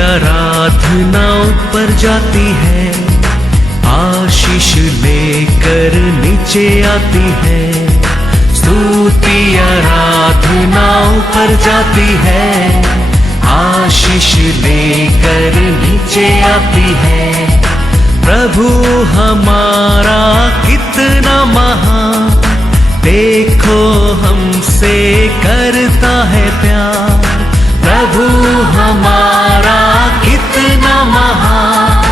आराधना ऊपर जाती है, आशीष लेकर नीचे आती है। स्तुति आराधना ऊपर जाती है, आशीष लेकर नीचे आती है। प्रभु हमारा कितना महान, देखो हमसे करता है प्यार। प्रभु हमारा कितना महान,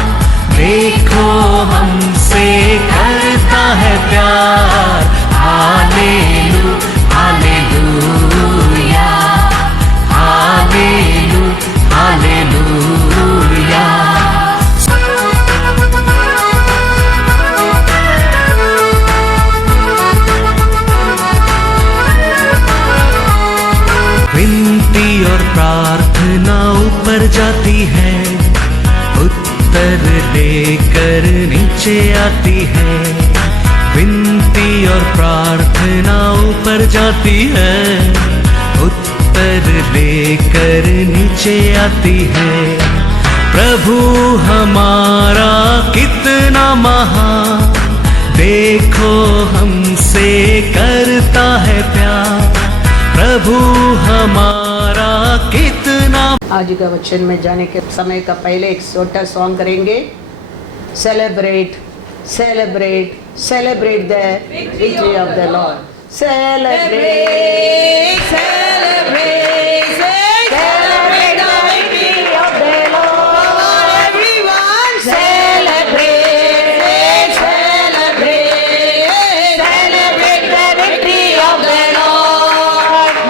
देखो हमसे करता है प्यार। हालेलू हालेलूया, हालेलू हालेलूया। विनती और प्रार्थना ऊपर जाती है, उत्तर लेकर नीचे आती है। विनती और प्रार्थना ऊपर जाती है, उत्तर लेकर नीचे आती है। प्रभु हमारा कितना महान, देखो हमसे करता है प्यार। प्रभु हमारा कितना। आज का वचन में जाने के समय का पहले एक छोटा सॉन्ग करेंगे। Celebrate celebrate celebrate the victory of the Lord. Celebrate celebrate celebrate the victory of the Lord. Everyone celebrate celebrate celebrate the victory of the Lord,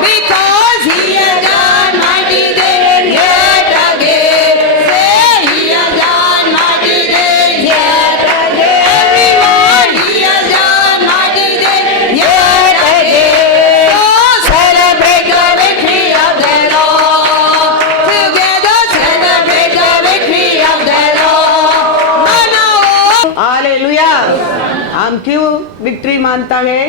because he has done mighty things yet again. Say he has done mighty things yet again. Everyone, he has done mighty things yet again. So celebrate the victory of the Lord. Together celebrate the victory of the Lord. मनाओ। Hallelujah. हम क्यों victory मानता है?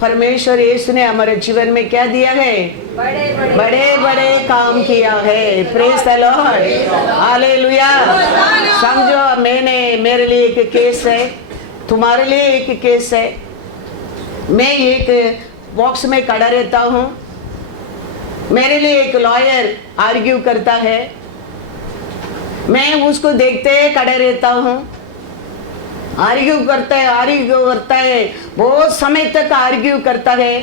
परमेश्वर यीशु ने हमारे जीवन में क्या दिया है? बड़े बड़े काम किया है। Praise the lord. हालेलुया। समझो, मेरे लिए एक केस है, तुम्हारे लिए एक केस है। मैं एक बॉक्स में खड़ा रहता हूँ, मेरे लिए एक लॉयर आर्ग्यू करता है, मैं उसको देखते खड़े रहता हूँ। आर्ग्यू करता है, बहुत समय तक आर्ग्यू करता है।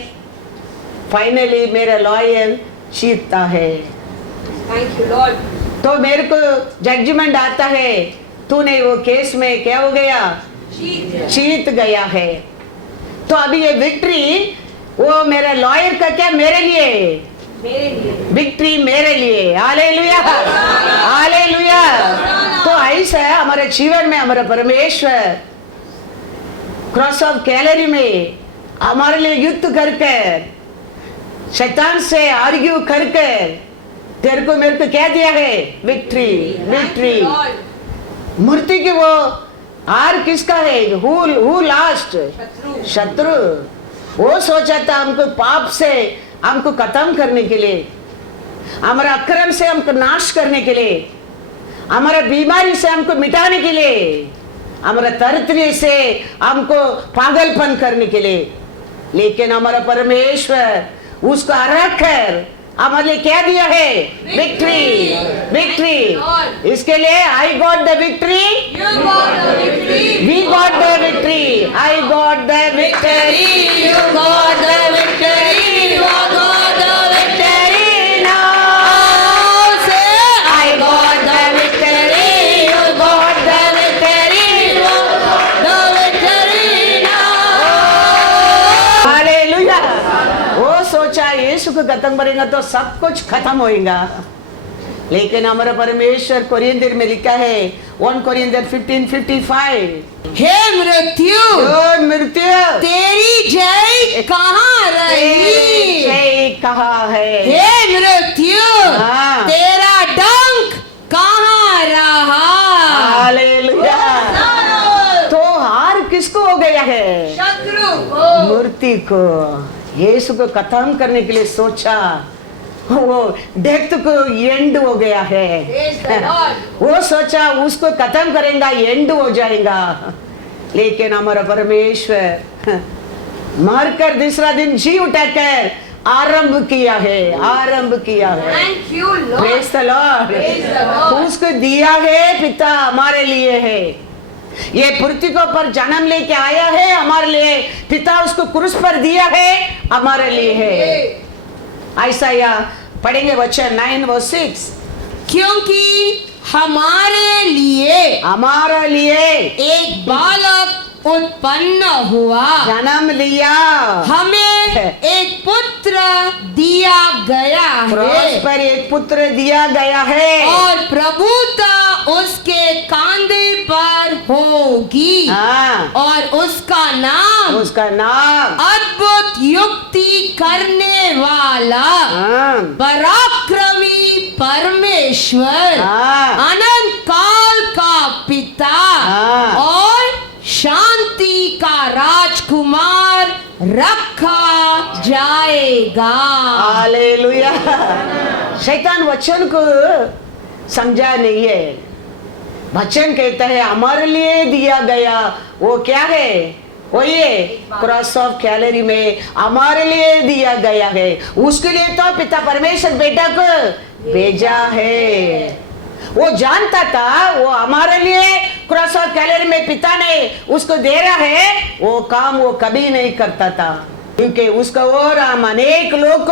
फाइनली मेरा लॉयर जीतता है। Thank you Lord. तो मेरे को जजमेंट आता है, तूने वो केस में क्या हो गया? जीत गया है। तो अभी ये विक्ट्री वो मेरे लॉयर का क्या? मेरे लिए विक्ट्री, मेरे लिए। Hallelujah hallelujah. तो ऐसा है हमारे जीवन में, हमारा परमेश्वर क्रॉस ऑफ कैलरी में हमारे लिए युद्ध करके, शैतान से आर्ग्यू करके तेरे को मेरे को क्या दिया है? Victory victory. मूर्ति की वो हार किसका है? Who last? शत्रु। वो सोचा था हमको पाप से हमको खत्म करने के लिए, हमारा अक्रम से हमको नाश करने के लिए, हमारा बीमारी से हमको मिटाने के लिए, हमारा दरिद्री से हमको पागलपन करने के लिए। लेकिन हमारा परमेश्वर उसको हरा कर हमारे लिए क्या दिया है? Victory victory. इसके लिए I got the victory, we got the victory. I got the victory, you got the victory, you got the victory now. Say I got the victory, you got the victory, you got the victory now. Hallelujah. वो सोचा यीशु को खत्म करेगा तो सब कुछ खत्म होएगा, लेकिन हमारा परमेश्वर कोरिंथियर में लिखा है 1 कोरिंथियर 15:55, हे मृत्यु तेरी जय कहाँ रही? जय कहाँ है? हे मृत्यु तेरा डंक कहाँ रहा? हालेलुया। तो हार किसको हो गया है? शत्रु को। मूर्ति को। यीशु को खत्म करने के लिए सोचा, वो डेथ को एंड हो गया है। Praise the Lord. वो सोचा उसको खत्म करेगा, एंड हो जाएगा, लेकिन हमारा परमेश्वर मरकर दूसरा दिन जी उठाकर आरंभ किया है, आरंभ किया है। Thank you, Lord. Praise the Lord. Praise the Lord. उसको दिया है पिता हमारे लिए है, ये पृथ्वी को पर जन्म लेके आया है हमारे लिए, पिता उसको क्रूस पर दिया है हमारे लिए है। ऐसा या पढ़ेंगे वचन 9:6, क्योंकि हमारे लिए हमारा लिए एक बालक उत्पन्न हुआ, जन्म लिया, हमें एक पुत्र दिया गया क्रॉस है पर एक पुत्र दिया गया है, और प्रभुता उसके कांधे पर होगी, हाँ, और उसका नाम उसका नाम अद्भुत युक्ति करने वाला, हाँ, पराक्रमी परमेश्वर, हाँ, अनंत काल का पिता हाँ। और शांति का राजकुमार रखा जाएगा। हालेलुया। शैतान वचन को समझा नहीं है, वचन कहता है हमारे लिए दिया गया, वो क्या है, वो ये क्रॉस ऑफ कैलरी में हमारे लिए दिया गया है, उसके लिए तो पिता परमेश्वर बेटा को भेजा है। वो जानता था वो हमारे लिए क्रॉस ऑफ कैलरी में पिता ने उसको दे रहा है, वो काम वो कभी नहीं करता था, क्योंकि उसका और हम अनेक लोग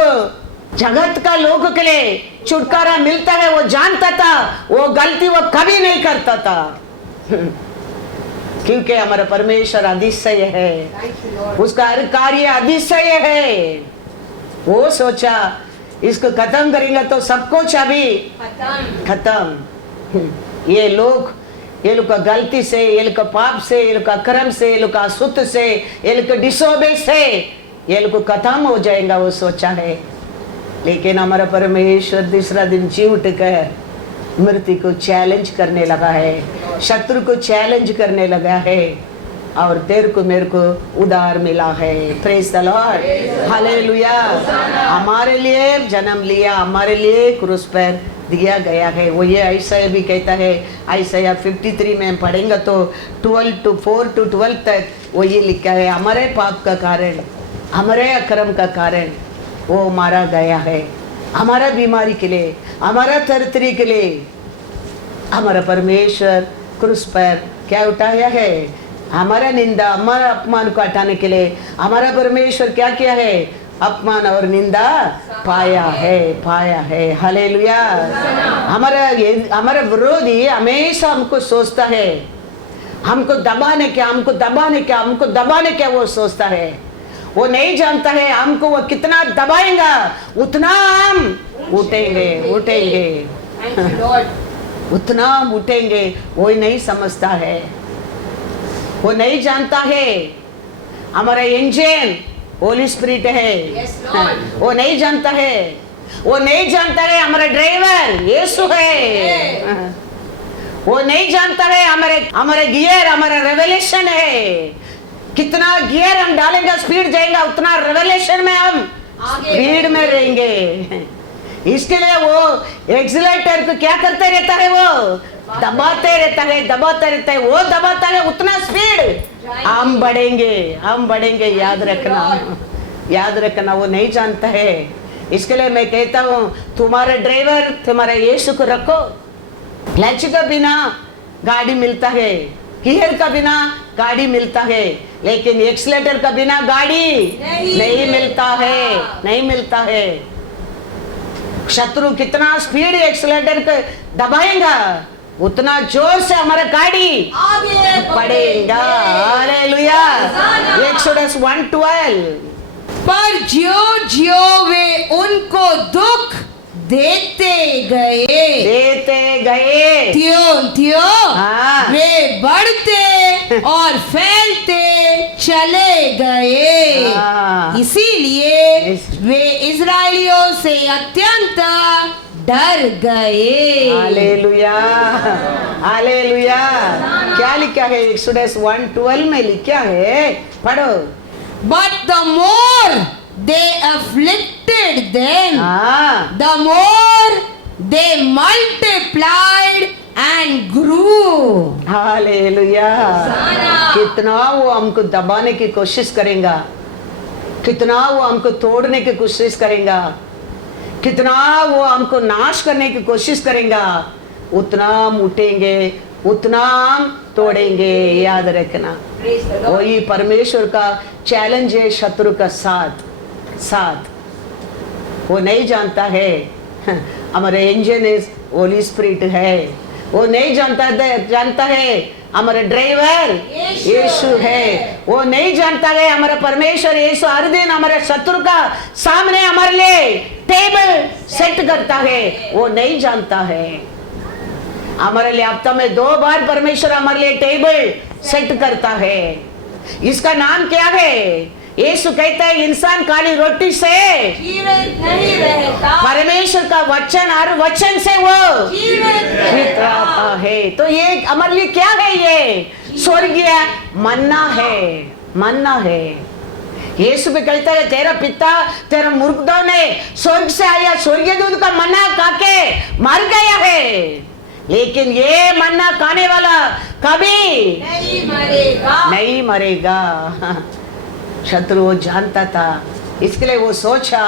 जगत का लोगों के लिए छुटकारा मिलता है, वो जानता था, वो गलती वो कभी नहीं करता था, क्योंकि हमारा परमेश्वर अतिशय है, उसका हर कार्य अतिशय है। वो सोचा इसको खत्म करेंगे तो सब कुछ अभी खत्म। ये लोग का गलती से, ये लोग का पाप से, ये लोग का कर्म से, ये लोग का अशुद्ध से, ये लोग का डिसोबे से ये लोग खत्म हो जाएगा, वो सोचा है। लेकिन हमारा परमेश्वर दूसरा दिन जी उठकर मृत्यु को चैलेंज करने लगा है, शत्रु को चैलेंज करने लगा है, और तेरे को मेरे को उधार मिला है। Praise the lord, hallelujah. हमारे लिए जन्म लिया, हमारे लिए क्रूस पर दिया गया है। वो ये ऐसा भी कहता है, ऐसा 53 में हम पढ़ेंगे तो 4 to 12 तक वो ये लिखा है, हमारे पाप का कारण, हमारे अक्रम का कारण वो मारा गया है, हमारा बीमारी के लिए, हमारा तरतरी के लिए हमारा परमेश्वर क्रूस पर क्या उठाया है, हमारा निंदा, हमारा अपमान को हटाने के लिए हमारा परमेश्वर क्या किया है, अपमान और निंदा पाया है। हालेलुया। हमारा विरोधी हमेशा हमको सोचता है, हमको दबाने क्या वो सोचता है। वो नहीं जानता है हमको वो कितना दबाएगा उतना हम उठेंगे उतना हम उठेंगे। वो नहीं समझता है, वो नहीं जानता है हमारा इंजन होली स्पिरिट है। वो नहीं जानता है हमारा ड्राइवर यीशु है। वो नहीं जानता है हमारा गियर, हमारा रेवलेशन है। कितना गियर हम डालेंगे स्पीड जाएगा, उतना रेवलेशन में हम स्पीड में रहेंगे। इसके लिए वो एक्सीलरेटर को क्या करते रहता है, वो दबाते रहता है। वो दबाता है उतना स्पीड हम बढ़ेंगे। याद रखना वो नहीं जानता है। इसके लिए मैं कहता हूँ तुम्हारा ड्राइवर तुम्हारा यीशु को रखो। क्लच का बिना गाड़ी मिलता है, गियर का बिना गाड़ी मिलता है, लेकिन एक्सीलरेटर का बिना गाड़ी नहीं मिलता है। शत्रु कितना स्पीड एक्सीलरेटर को दबाएगा उतना जोर से हमारा गाड़ी आगे बढ़ेगा। हालेलुया। एक्सोडस 1:12। पर ज्यो वे उनको दुख देते गए त्यों हाँ। वे बढ़ते और फैलते चले गए। हाँ। इसीलिए वे इजरायलियों से अत्यंत डर गए। हालेलुया। क्या लिखा है एक्सोडस 1:12 में लिखा है, पढ़ो। But the more they afflicted them, हाँ the more they multiplied and grew. Hallelujah. कितना वो हमको दबाने की कोशिश करेगा, कितना वो हमको तोड़ने की कोशिश करेगा, कितना वो हमको नाश करने की कोशिश करेगा, उतना हम उठेंगे, उतना हम तोड़ेंगे। याद रखना, वही परमेश्वर का चैलेंज है शत्रु का साथ। वो नहीं जानता है हमारे इंजन इज होली स्पिरिट है, वो नहीं जानता है हमारा ड्राइवर यीशु है, वो नहीं जानता है हमारा परमेश्वर यीशु हर दिन हमारे शत्रु का सामने हमारे लिए टेबल सेट करता है, वो नहीं जानता है। हमारे लिए हफ्ता में 2 बार परमेश्वर हमारे लिए टेबल सेट करता है। इसका नाम क्या है? यीशु कहता है इंसान खाली रोटी से जीवित नहीं रहता, परमेश्वर का वचन, हर वचन से वो जीवित जीवित रहता है। तो ये हमारे लिए क्या है? ये स्वर्गीय मन्ना है। यीशु भी कहता है तेरा पिता तेरा मुर्गों ने स्वर्ग से आया स्वर्गीय दूध का मन्ना खाके मर गया है, लेकिन ये मन्ना खाने वाला कभी नहीं मरेगा। शत्रु वो जानता था, इसके लिए वो सोचा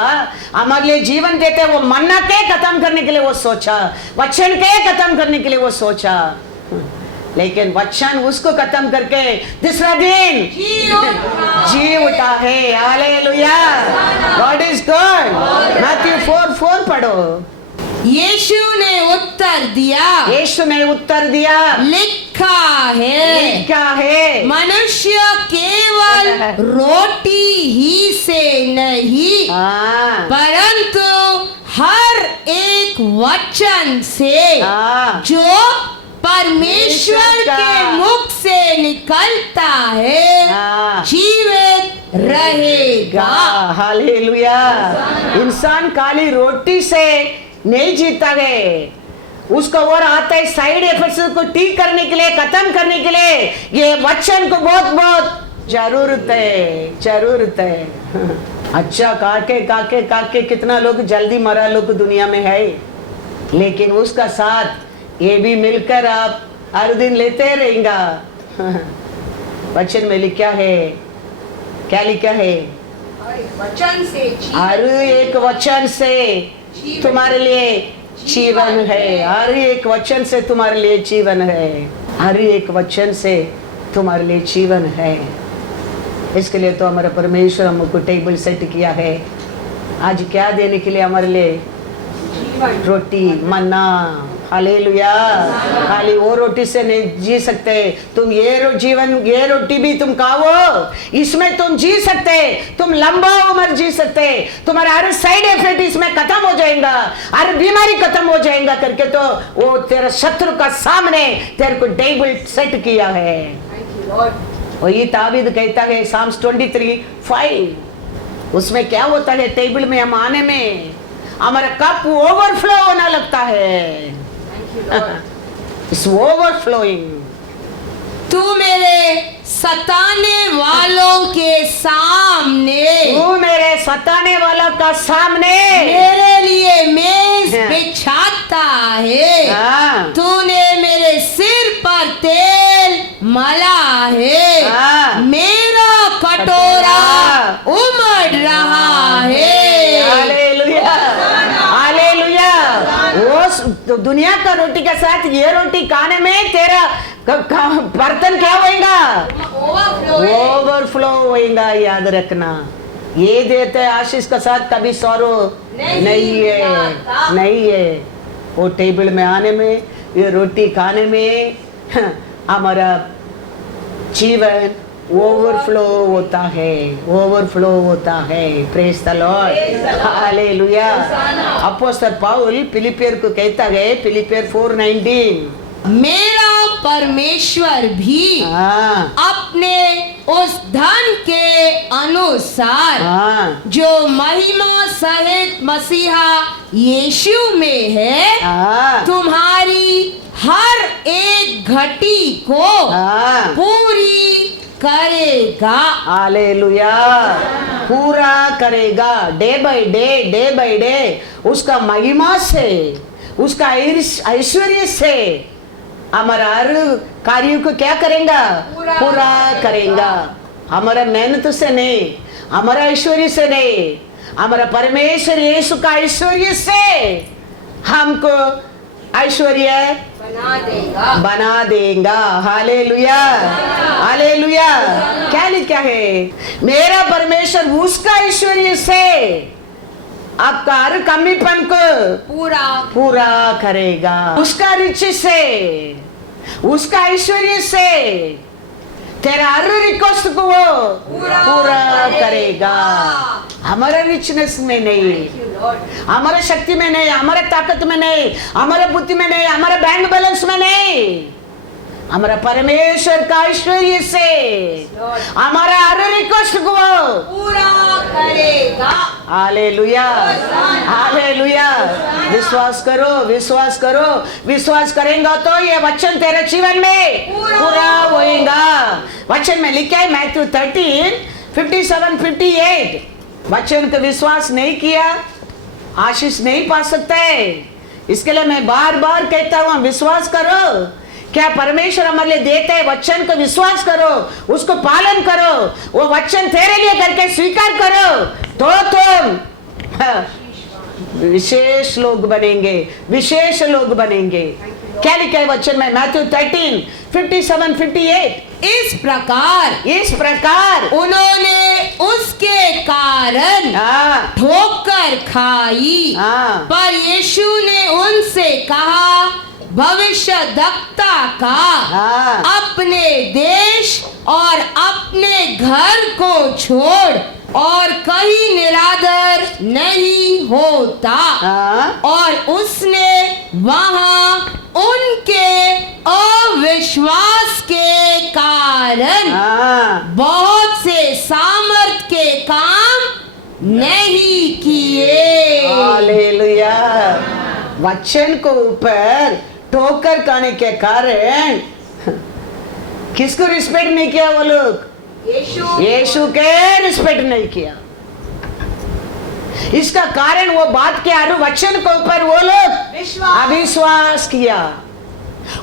हमारे लिए जीवन देते, वो मन्ना के खत्म करने के लिए वो सोचा, वचन के खत्म करने के लिए वो सोचा, लेकिन वचन उसको खत्म करके दूसरा दिन जी उठा है। Hallelujah, God is good. Matthew 4:4 पढ़ो। यीशु ने उत्तर दिया, लिखा है मनुष्य केवल रोटी ही से नहीं परंतु हर एक वचन से जो परमेश्वर के मुख से निकलता है जीवित रहेगा। हालेलुया। इंसान खाली रोटी से नहीं जीता है, उसको और आता है साइड इफेक्ट्स को ठीक करने के लिए, खत्म करने के लिए ये वचन को बहुत जरूरत है। अच्छा काके कितना लोग जल्दी मरा लोग दुनिया में है, लेकिन उसका साथ ये भी मिलकर आप हर दिन लेते रहेगा। वचन में लिखा है, क्या लिखा है? वचन से हर एक वचन से तुम्हारे लिए जीवन है, हर एक वचन से तुम्हारे लिए जीवन है, हर एक वचन से तुम्हारे लिए जीवन है। इसके लिए तो हमारा परमेश्वर हमको टेबल सेट किया है। आज क्या देने के लिए? हमारे लिए रोटी मन्ना। हालेलुया। खाली वो रोटी से नहीं जी सकते तुम, ये रोटी भी तुम खाओ, इसमें तुम जी सकते, तुम लंबा उम्र जी सकते, तुम्हारा हर साइड इफेक्ट इसमें खत्म हो जाएगा, हर बीमारी खत्म हो जाएगा करके तो वो तेरा शत्रु का सामने तेरे को टेबल सेट किया है। वही ताबीद कहता है साम्स 23:5, उसमें क्या होता है? टेबल में हम आने में हमारा कप ओवरफ्लो होना लगता है। It's overflowing. तू मेरे सताने वालों के सामने, तू मेरे सताने वालों का सामने मेरे लिए मेज बिछाता है। तूने मेरे सिर पर तेल मला है, मेरा कटोरा उमड़ रहा है। Hallelujah, hallelujah. वो दुनिया का रोटी के साथ ये रोटी खाने में तेरा बर्तन क्या होएगा? ओवरफ्लो होएगा। याद रखना, ये देते आशीष के साथ कभी सौरो नहीं है। वो टेबल में आने में, ये रोटी खाने में हमारा जीवन ओवरफ्लो होता है। Praise the lord, hallelujah. Apostle Paul फिलिपियर को कहता है, फिलिपियर 4:19, मेरा परमेश्वर भी अपने उस धन के अनुसार जो महिमा सहित मसीहा यीशु में है तुम्हारी हर एक घटी को पूरी करेगा। हालेलुया, पूरा करेगा। डे बाय डे उसका महिमा से, उसका ऐश्वर्य से हमारा हर कार्य को क्या करेगा? पूरा करेगा। हमारा मेहनत से नहीं, हमारा ऐश्वर्य से नहीं, हमारा परमेश्वर यीशु का ऐश्वर्य से हमको ऐश्वर्य बना देगा। Hallelujah, hallelujah. क्या लिखा है? मेरा परमेश्वर उसका ऐश्वर्य से आपका हर कमीपन को पूरा करेगा। उसका रिच से, उसका ऐश्वर्य से तेरा हर रिक्वेस्ट को वो पूरा करेगा। हमारा रिचनेस में नहीं, हमारा शक्ति में नहीं, हमारा ताकत में नहीं, हमारा बुद्धि में नहीं, हमारा बैंक बैलेंस में नहीं, हमारा परमेश्वर का ऐश्वर्य से हमारा हर रिक्वेस्ट को पूरा करेगा। Hallelujah, hallelujah. विश्वास करो, विश्वास करो। विश्वास करेंगे तो ये वचन तेरे जीवन में पूरा होएगा। वचन में लिखा है मैथ्यू 13:57-58। वचन का विश्वास नहीं किया आशीष नहीं पा सकते। इसके लिए मैं बार बार कहता हूँ विश्वास करो। क्या परमेश्वर हमारे लिए देते हैं? वचन को विश्वास करो, उसको पालन करो, वो वचन तेरे लिए करके स्वीकार करो तो तुम विशेष लोग बनेंगे, विशेष लोग बनेंगे। क्या लिखा है वचन में? मैथ्यू 13:57-58। इस प्रकार उन्होंने उसके कारण ठोकर खाई। पर यीशु ने उनसे कहा, भविष्यद्वक्ता का अपने देश और अपने घर को छोड़ और कहीं निरादर नहीं होता। और उसने वहां उनके अविश्वास के कारण बहुत से सामर्थ के काम नहीं किए। हालेलुया। वचन को ऊपर ठोकर खाने के कारण किसको रिस्पेक्ट नहीं किया? वो लोग यीशु के रिस्पेक्ट नहीं किया। इसका कारण वो बात के आरू वचन के ऊपर वो लोग अविश्वास किया।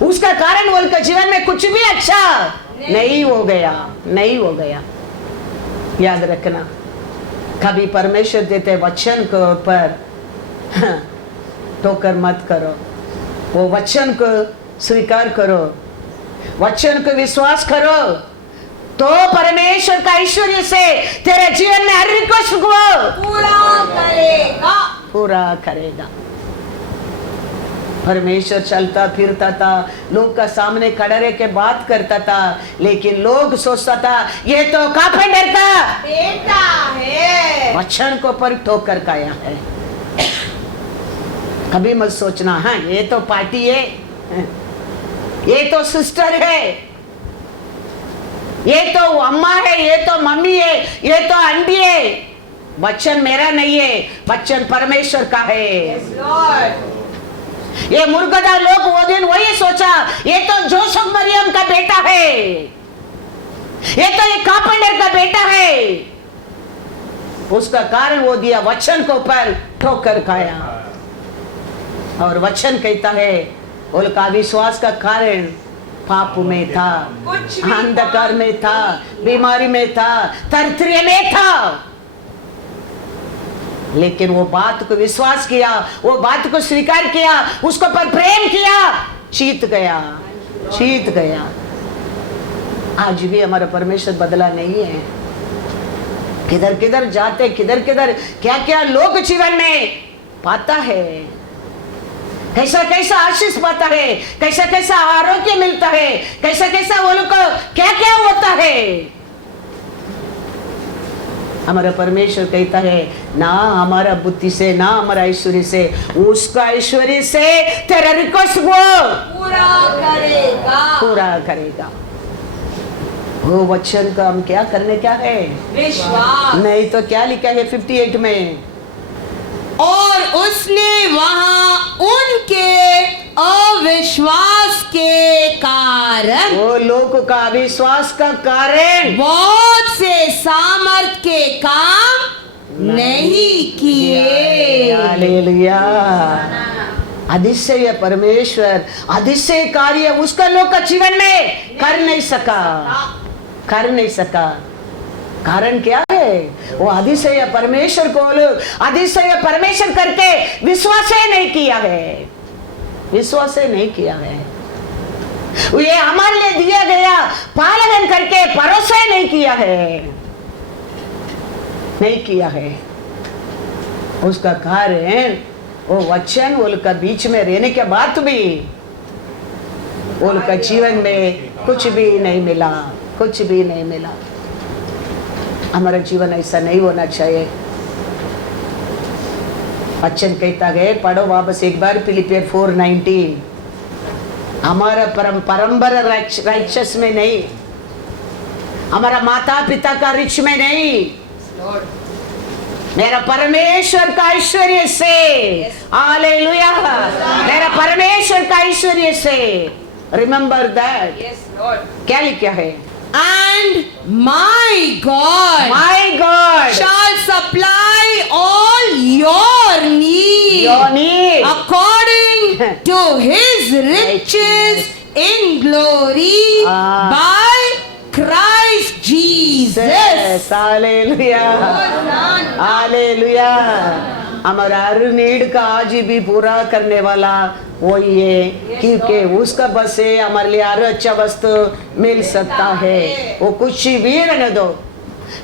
उसका कारण वो उनके जीवन में कुछ भी अच्छा नहीं हो गया, नहीं हो गया। याद रखना, कभी परमेश्वर देते वचन के ऊपर ठोकर मत करो। वो वचन को स्वीकार करो, वचन को विश्वास करो तो परमेश्वर का ऐश्वर्य से तेरे जीवन में हर रिक्वेस्ट को पूरा करेगा। परमेश्वर चलता फिरता था, लोग का सामने खड़ा रह के बात करता था, लेकिन लोग सोचता था ये तो कारपेंटर का बेटा है। वचन को पर ठोकर खाया है। कभी मत सोचना हाँ ये तो पार्टी है, ये तो सिस्टर है, ये तो अम्मा है, ये तो मम्मी है, ये तो आंटी है। वचन मेरा नहीं है, वचन परमेश्वर का है। ये मुर्गदा लोग वो दिन वही सोचा ये तो जोसेफ मरियम का बेटा है, ये तो ये कारपेंटर का बेटा है। उसका कारण वो दिया वचन को पर ठोकर खाया। और वचन कहता है उनका विश्वास का कारण पाप में था, अंधकार में था, बीमारी में था, तरतरिया में था, लेकिन वो बात को विश्वास किया, वो बात को स्वीकार किया, उसको पर प्रेम किया, जीत गया, जीत गया। आज भी हमारा परमेश्वर बदला नहीं है। किधर किधर जाते, किधर किधर क्या क्या लोग जीवन में पाता है, कैसा कैसा आशीष पाता है, कैसा कैसा आरोग्य मिलता है, कैसा कैसा वो लोग को क्या क्या होता है। हमारा परमेश्वर कहता है ना हमारा बुद्धि से, ना हमारा ऐश्वर्य से, उसका ऐश्वर्य से तेरा रिक्वेस्ट वो पूरा करेगा, पूरा करेगा। वो वचन का हम क्या करने क्या है? विश्वास। नहीं तो क्या लिखा है 58 में? और उसने वहां उनके अविश्वास के कारण कारण वो लोगों का अविश्वास का कारण बहुत से सामर्थ के काम नहीं किए। हालेलुया। अधिशय परमेश्वर अधिशय कार्य उसका लोग का जीवन में कर नहीं सका। कारण क्या है? वो अधिशय परमेश्वर को लोग अधिशय परमेश्वर करके विश्वास नहीं किया है। ये हमारे लिए दिया गया पालन करके भरोसा नहीं किया है। उसका कारण वो वचन उनका बीच में रहने के बाद भी उनका जीवन में कुछ भी नहीं मिला। हमारा जीवन ऐसा नहीं होना चाहिए। वचन कहता है, पढ़ो वापस एक बार फिलिपियर 4:19। हमारा परंपरा राइचस में नहीं, हमारा माता पिता का रिच में नहीं, मेरा परमेश्वर का ऐश्वर्य से। हालेलुया। मेरा परमेश्वर का ऐश्वर्य से। Remember that. क्या लिखा है? And my God shall shall supply all your need according to his riches in glory by Christ Jesus. Hallelujah. हमारा हर नीड का आज भी पूरा करने वाला वही है, क्योंकि उसका बस से हमारे लिए हर अच्छा वस्तु मिल सकता है। वो कुछ भी रहने दो,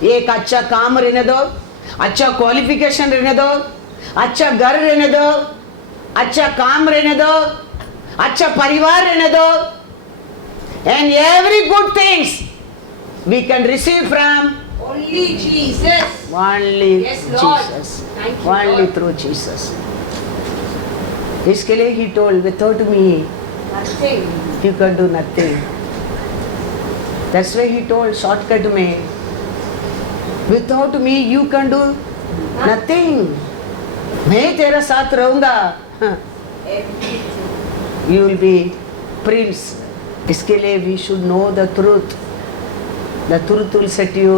एक अच्छा काम रहने दो, अच्छा क्वालिफिकेशन रहने दो, अच्छा घर रहने दो, अच्छा काम रहने दो, अच्छा परिवार रहने दो, and every good things we can receive from Only Jesus. only Yes, Lord. Jesus, Thank you, only Lord. through Jesus. इसके लिए he told, without me Nothing. you can do nothing. That's why he told shortcut में, without me you can do nothing. मैं तेरा साथ रहूंगा, you will be prince. इसके लिए we should know the truth. The truth will set you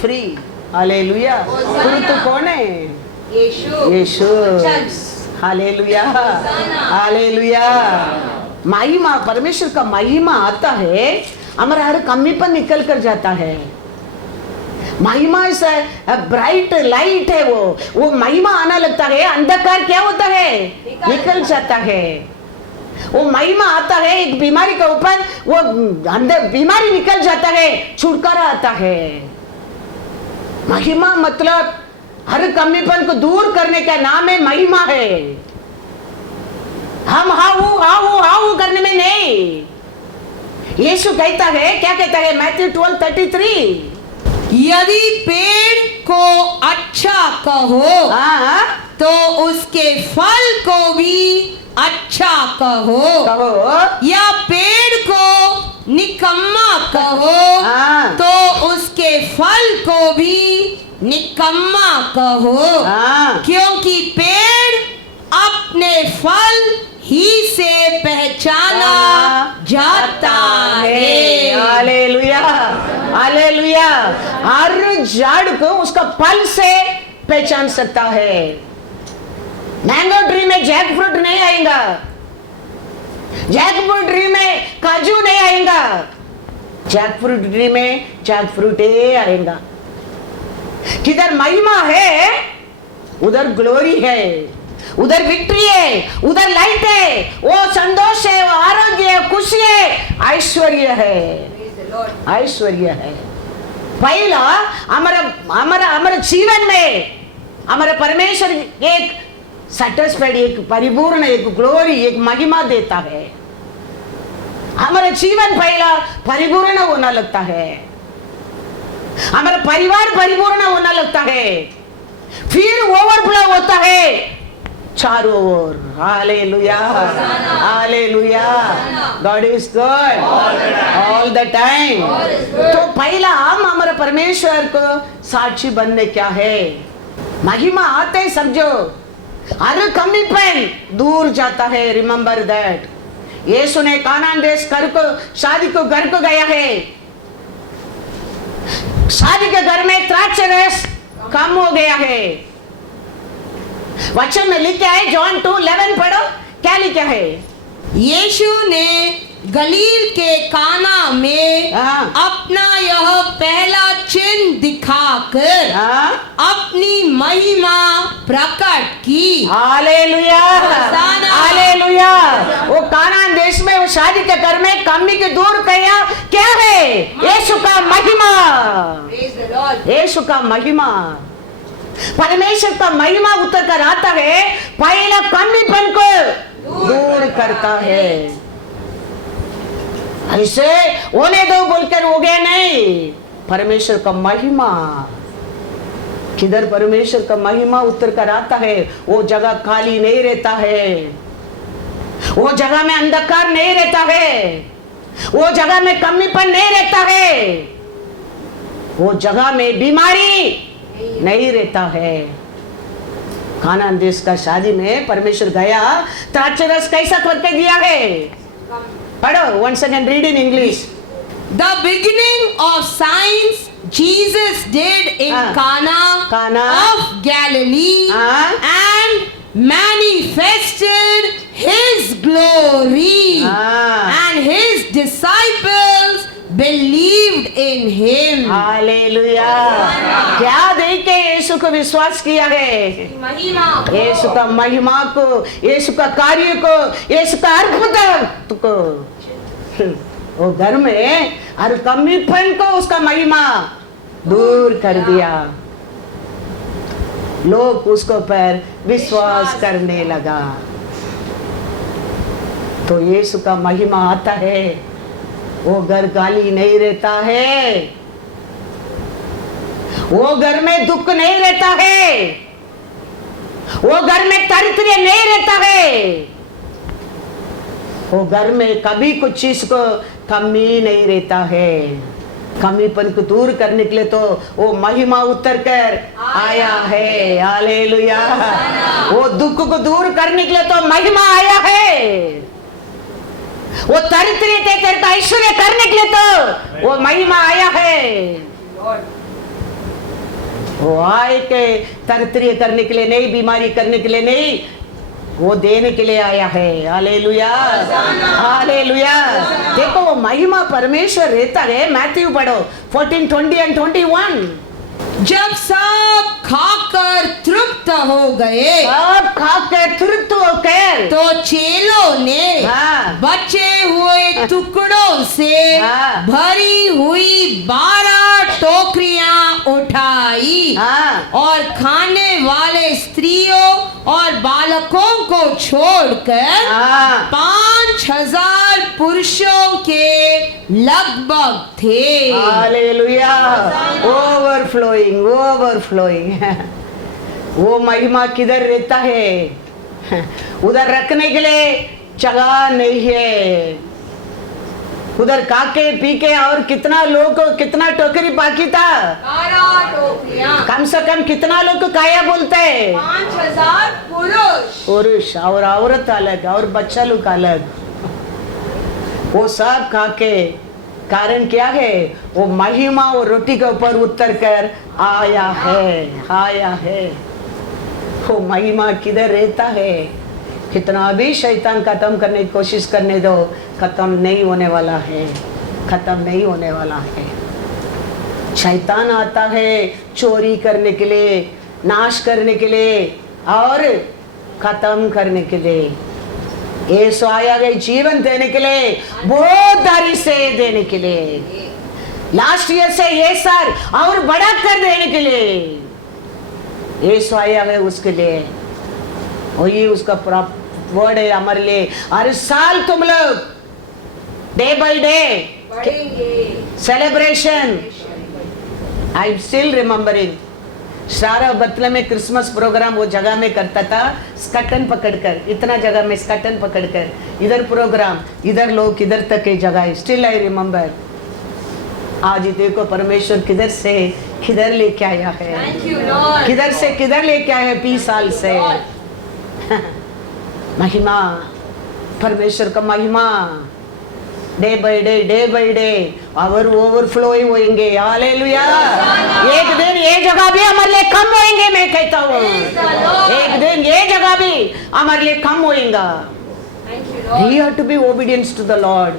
free. Hallelujah. truth कौन है? यीशु। Hallelujah. महिमा, परमेश्वर का महिमा आता है, हमारा हर कमीपन निकल कर जाता है। महिमा ऐसा ब्राइट लाइट है, वो महिमा आना लगता है, अंधकार क्या होता है? निकल जाता है। वो महिमा आता है, एक बीमारी के ऊपर वो अंदर बीमारी निकल जाता है, छुटकारा आता है। महिमा मतलब हर कमीपन को दूर करने का नाम है, महिमा है। हम हाउ करने में नहीं। यीशु कहता है, क्या कहता है? मैथ्यू 12:33। यदि पेड़ को अच्छा कहो तो उसके फल को भी अच्छा कहो, या पेड़ को निकम्मा कहो तो उसके फल को भी निकम्मा कहो, क्योंकि पेड़ अपने फल ही से पहचाना जाता है। Hallelujah, hallelujah. हर झाड़ को उसका फल से पहचान सकता है। मैंगो ट्री में जैक फ्रूट नहीं आएगा, जैक फ्रूट ट्री में काजू नहीं आएगा, जैक फ्रूट ट्री में जैक फ्रूट ही आएगा। किधर महिमा है उधर ग्लोरी है, उधर विक्ट्री है, उधर लाइट है, वो संतोष है, वो आरोग्य है, खुशी है, ऐश्वर्य है, ऐश्वर्य है। पहला हमारा जीवन में हमारा परमेश्वर एक सैटिस्फाइड, एक परिपूर्ण, एक ग्लोरी, एक महिमा देता है। हमारा जीवन पहला परिपूर्ण होना लगता है, हमारा परिवार परिपूर्ण होना लगता है, फिर ओवरफ्लो होता है चारों ओर। Hallelujah, hallelujah. God is good all the time. तो पहला हम हमारे परमेश्वर को साक्षी बनने क्या है, महिमा आते ही समझो, हर कमीपन दूर जाता है। Remember that. यीशु ने कानान देश शादी को घर को गया है। शादी के घर में द्राक्षे रस कम हो गया है। वचन में लिखा है, जॉन 2:11 पढ़ो, क्या लिखा है? यीशु ने गलील के काना में अपना यह पहला चिन्ह दिखाकर अपनी महिमा प्रकट की। Hallelujah, hallelujah. वो कानान देश में वो शादी के घर में कमी के दूर किया, क्या है? यीशु का महिमा, यीशु का महिमा। परमेश्वर का महिमा उतर कर आता है, पहला कमीपन को दूर करता है। ऐसे होने दो बोलकर हो गया नहीं। परमेश्वर का महिमा, किधर परमेश्वर का महिमा उतर कर आता है, वो जगह खाली नहीं रहता है, वो जगह में अंधकार नहीं रहता है, वो जगह में कमीपन नहीं रहता है, वो जगह में बीमारी नहीं रहता है। कानान देश का शादी में परमेश्वर गया, द्राक्षे रस कैसा करके दिया है? पढ़ो, once again read in English. The beginning of signs Jesus did in Cana of Galilee and manifested His glory, and His disciples believed in Him. Hallelujah. क्या देख के यीशु को विश्वास किया है? महिमा, यीशु का महिमा को, यीशु का कार्य को, यीशु का अद्भुत को। वो घर में हर कमीपन को उसका महिमा दूर कर दिया। लोग उसको पर विश्वास करने लगा। तो यीशु का महिमा आता है, वो घर गाली नहीं रहता है, वो घर में दुख नहीं रहता है, वो घर में दरिद्र नहीं रहता है, वो घर में कभी कुछ चीज को कमी नहीं रहता है। कमीपन को दूर करने के लिए तो वो महिमा उतर कर आया है। हालेलुया। वो दुख को दूर करने के लिए तो महिमा आया है। वो दरिद्र थे तेरे ऐश्वर्य करने के लिए तो वो महिमा आया है। वो आए के दरिद्र करने के लिए नहीं, बीमारी करने के लिए नहीं, वो देने के लिए आया है। Hallelujah, hallelujah. देखो वो महिमा परमेश्वर रहता है। मैथ्यू पढ़ो 14:20 and 21। जब सब खाकर तृप्त हो गए, सब खाकर तृप्त होकर तो चेलों ने बचे हुए टुकड़ों से भरी हुई 12 टोकरियां उठाई और खाने वाले स्त्रियों और बालकों को छोड़कर 5,000 पुरुषों के लगभग थे। हालेलुया। Overflowing, overflowing. वो महिमा किधर रहता है? उधर रखने के लिए जगह नहीं है। उधर काके पीके और कितना लोग, कितना टोकरी बाकी था? 12 टोकरियां। कम से कम कितना लोग को काया बोलते हैं? 5,000 पुरुष और औरत अलग और बच्चा लोग अलग। वो सब खाके, कारण क्या है? वो महिमा वो रोटी के ऊपर उतर कर आया है, आया है। वो महिमा किधर रहता है? कितना भी शैतान खत्म करने की कोशिश करने दो, खत्म नहीं होने वाला है, खत्म नहीं होने वाला है। शैतान आता है चोरी करने के लिए, नाश करने के लिए और खत्म करने के लिए। यीशु आया है जीवन देने के लिए, बहुत दारी से देने के लिए, लास्ट ईयर से ये साल और बड़ा कर देने के लिए यीशु आया है उसके लिए। वही उसका वर्ड है हमारे लिए। हर साल तुम लोग day by day celebration. I am still remembering सारा बतले में क्रिसमस प्रोग्राम वो जगह में करता था, स्कटन पकड़कर, इतना जगह में स्कटन पकड़कर, इधर प्रोग्राम, इधर लोग, इधर तक की जगह। Still I remember. आज देखो परमेश्वर किधर से किधर लेके आया है, किधर से किधर लेके आया है 20 साल से। महिमा परमेश्वर का महिमा डे बाय डे और ओवरफ्लोइंग होंगे। हालेलुया। एक दिन ये जगह भी हमारे लिए कम होंगे, मैं कहता हूँ एक दिन ये जगह भी हमारे लिए कम होएगा। We have to be obedient to the Lord.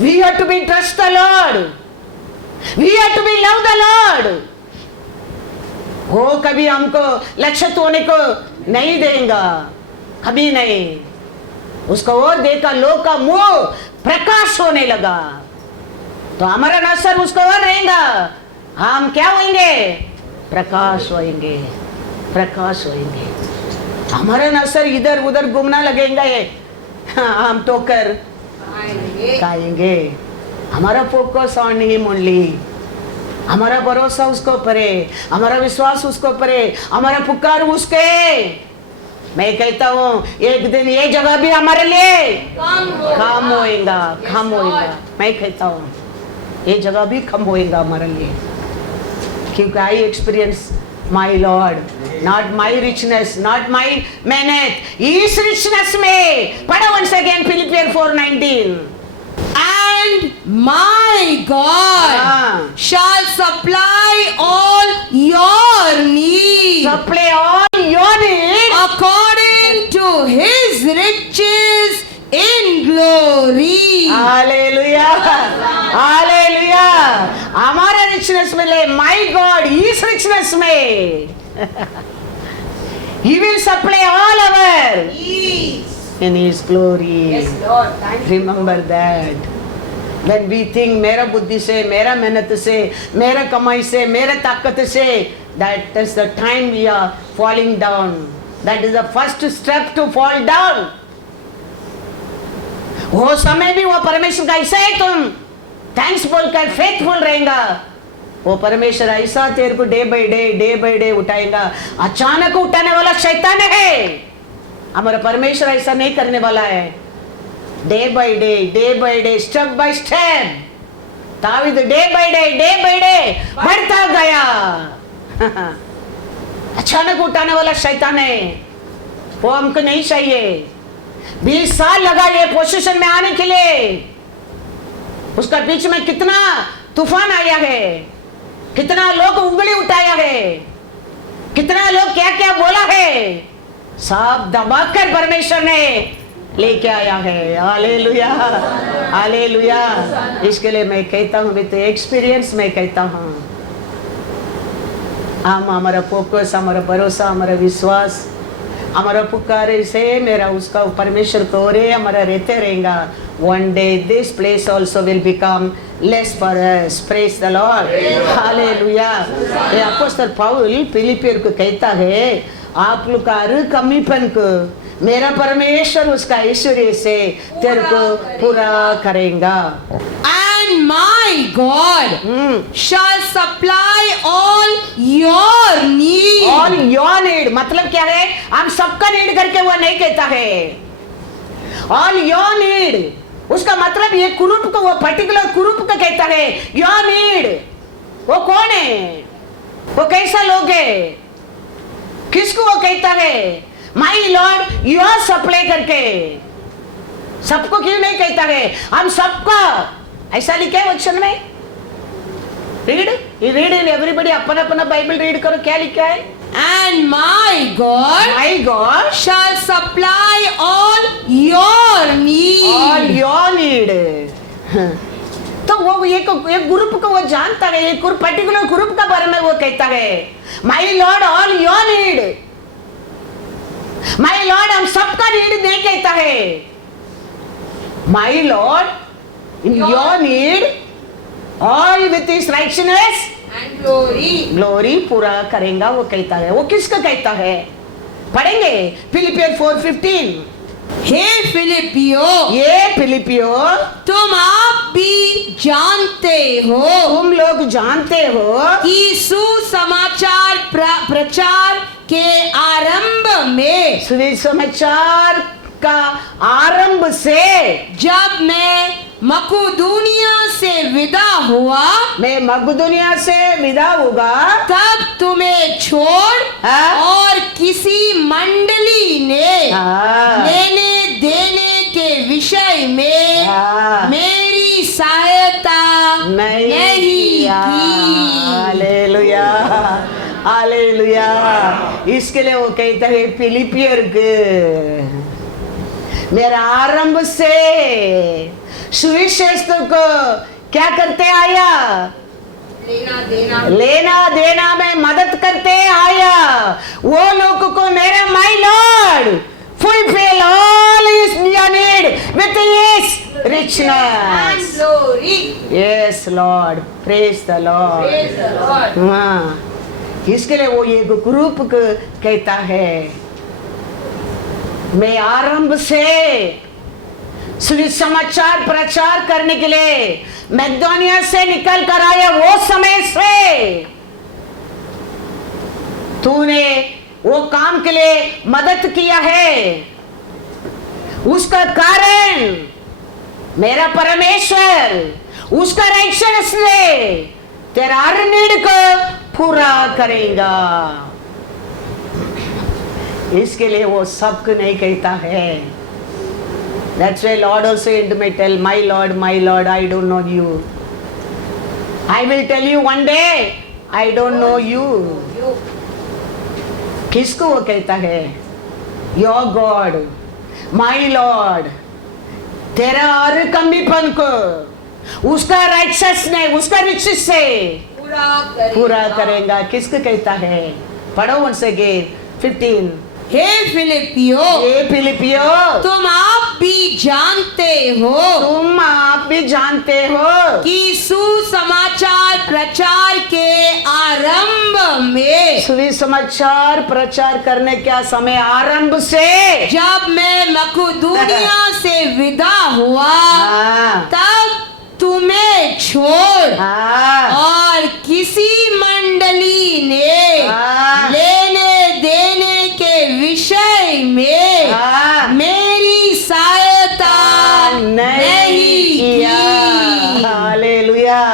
We have to be trust the Lord. We have to be love the Lord. वो कभी हमको लक्षित होने को नहीं देगा, कभी नहीं। उसको और देखा, लोग का मुंह प्रकाश होने लगा तो हमारा नजर उसको और रहेगा। हम क्या होंगे? प्रकाश होंगे, प्रकाश होंगे। हमारा नजर इधर उधर घूमना लगेगा, ये हम तो कर खाएंगे। हमारा फोकस ऑन हिम ओनली, हमारा भरोसा उसको परे, हमारा विश्वास उसको परे, हमारा पुकार उसके। मैं कहता हूँ एक दिन ये जगह भी हमारे लिए कम होएगा, कम होएगा। मैं कहता हूँ ये जगह भी कम होएगा हमारे लिए, क्योंकि I experience my lord, not my richness, not my मेहनत, इस रिचनेस में। पढ़ो once again Philippians 4:19। And my God shall supply all your needs. Supply all your needs according to His riches in glory. Hallelujah, Hallelujah। हमारा richness में ले, my God इस richness में He will supply all our Yes. in His glory. Yes, Lord. Thank you. Remember that. When we think मेरा बुद्धि से, मेरा मेहनत से, मेरा कमाई से, मेरा ताकत से, that is the time we are falling down. That is the first step to fall down. वो समय भी वो परमेश्वर का ऐसा है, तुम थैंक्स बोलकर फेथफुल रहेगा। वो परमेश्वर ऐसा तेरे को डे बाय डे उठाएगा। अचानक उठाने वाला शैतान है, हमारा परमेश्वर ऐसा नहीं करने वाला है। Day by day step by step David day by day बढ़ता गया। अचानक उठाने वाला शैतान है, वो हमको नहीं चाहिए। 20 साल लगा ये पोजीशन में आने के लिए। उसका बीच में कितना तूफान आया है, कितना लोग उंगली उठाया है, कितना लोग क्या क्या बोला है, सब दबाकर परमेश्वर ने लेके आया है। Hallelujah, hallelujah. इसके लिए मैं कहता हूँ विद एक्सपीरियंस, मैं कहता हूँ हम हमारा फोकस, हमारा भरोसा, हमारा विश्वास, हमारा पुकारे से मेरा उसका परमेश्वर को रे हमारा रहते रहेगा। One day this place also will become less for us. Praise the Lord. Hallelujah. ये अपोस्तल पौल फिलिपियर को कहता है, आप लोग का हर कमीपन को मेरा परमेश्वर उसका ऐश्वर्य से तेरे को पूरा करेगा। And my God shall supply all your need. All your need मतलब क्या है? हम सबका नीड करके वो नहीं कहता है। All your need उसका मतलब ये ग्रुप को, वो पर्टिकुलर ग्रुप को कहता है। योर नीड वो कौन है? वो कैसा लोग है? किसको वो कहता है? माई लॉर्ड योर सप्लाई करके। सबको क्यों नहीं कहता है? हम सबका ऐसा लिखा है वचन में। रीड इन एवरीबडी, अपना अपना बाइबल रीड करो, क्या लिखा है? And my God shall supply all your need. All your need. तो वो एक ग्रुप को वो जानता है, एक पर्टिकुलर ग्रुप का बारे में वो कहता है। My lord all your need. My lord हम सबका नीड नहीं कहता है। My lord in your need all with his rightness And glory. Glory पूरा करेगा वो कहता है। वो किसका कहता है? पढ़ेंगे फिलिपियर 4:15। हे फिलिपियो, ये फिलिपियो तुम आप भी जानते हो, तुम लोग जानते हो कि सुसमाचार प्रचार के आरंभ में, सुसमाचार का आरंभ से, जब मैं मकुदुनिया से विदा हुआ, मैं मकुदुनिया से विदा होगा, तब तुम्हें छोड़ और किसी मंडली ने लेने देने के विषय में हाँ। मेरी सहायता नहीं किया। की। Hallelujah, hallelujah. इसके लिए वो कहता है फिलिपियर के, मेरा आरंभ से सुविशेष को क्या करते आया, लेना देना में मदद करते आया। वो लोग को मेरा my Lord fulfill all his need with his richness. Yes Lord, praise the Lord. हाँ, इसके लिए वो एक ग्रुप को कहता है, मैं आरंभ से सुसमाचार प्रचार करने के लिए मैकेडोनिया से निकल कर आया, वो समय से तूने वो काम के लिए मदद किया है। उसका कारण मेरा परमेश्वर उसका राइचस ने तेरा हर नीड को पूरा करेगा। इसके लिए वो सबको नहीं कहता है। That's why Lord also may tell, my Lord, I don't know you. I will tell you one day, I don't know you. किसको वो कहता है? Your God, my Lord, तेरा और कमीपन को उसका राइचस ने, उसका रिचेस से पूरा करेगा। किसको कहता है? पढ़ो once again 15। हे फिलिपियो, हे फिलिपियो, तुम आप भी जानते हो कि सुसमाचार प्रचार के आरंभ में, सुसमाचार प्रचार करने का समय आरंभ से, जब मैं मकदूनिया से विदा हुआ तब तुम्हें छोड़ और किसी मंडली ने लेने देने के विषय में मेरी सहायता नहीं की। हालेलुया।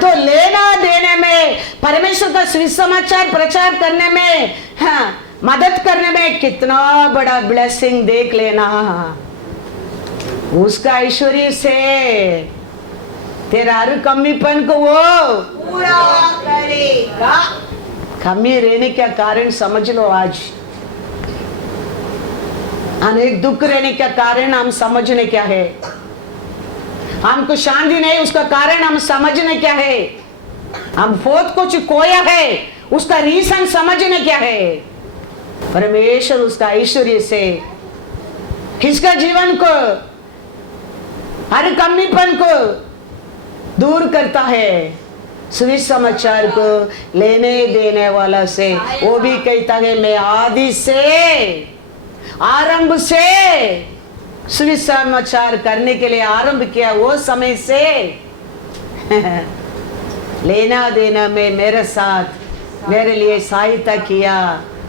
तो लेना देने में, परमेश्वर का सुसमाचार प्रचार करने में, मदद करने में कितना बड़ा ब्लेसिंग देख लेना। उसका ऐश्वर्य से तेरा हर कमीपन को वो पूरा करेगा। कमी रहने का कारण समझ लो। आज अनेक दुख रहने का कारण हम समझने क्या है, हमको शांति नहीं, उसका कारण हम समझने क्या है, हम बहुत कुछ खोया है, उसका रीजन समझने क्या है। परमेश्वर उसका ऐश्वर्य से किसका जीवन को, हर कमीपन को दूर करता है। सुसमाचार को लेने देने वाला से वो भी कहता है, मैं आदि से, आरंभ से सुसमाचार करने के लिए आरंभ किया, वो समय से लेना देना में मेरे साथ मेरे लिए सहायता किया।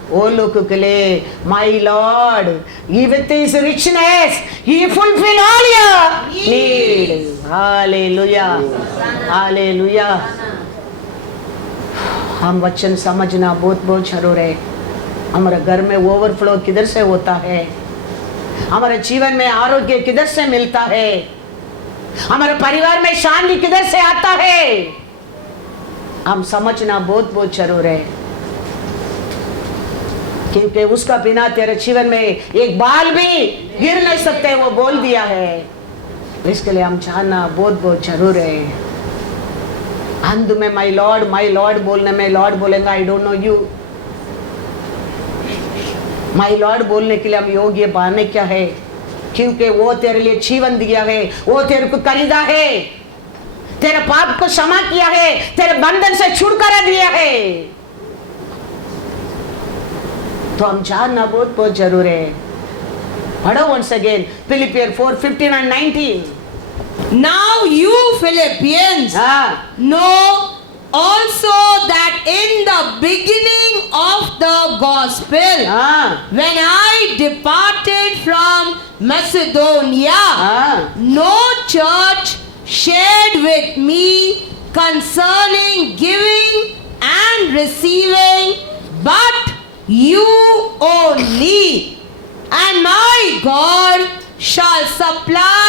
वो लोग के लिए my lord, he with his richness he fulfill all your need. Hallelujah, hallelujah. हम वचन समझना बहुत बहुत जरूर है। हमारे घर में ओवरफ्लो किधर से होता है, हमारे जीवन में आरोग्य किधर से मिलता है, हमारे परिवार में शांति किधर से आता है, हम समझना बहुत बहुत जरूर है। क्योंकि उसका बिना तेरे जीवन में एक बाल भी गिर नहीं सकते, वो बोल दिया है। इसके लिए हम जानना बहुत बहुत जरूर है। अंत में माय लॉर्ड बोलने में लॉर्ड बोलेगा, I don't know you. My Lord बोलने के लिए हम योग्य बनने क्या है, क्योंकि वो तेरे लिए जीवन दिया है, वो तेरे को खरीदा है, तेरे पाप को क्षमा किया है, तेरे बंधन से छुटकारा दिया है। तो हम जानना बहुत बहुत जरूर है। पढ़ो once again Philippians 4:15 and 19। Now you Philippians know also that in the beginning of the gospel, when I departed from Macedonia, no church shared with me concerning giving and receiving, but you only, and my God shall supply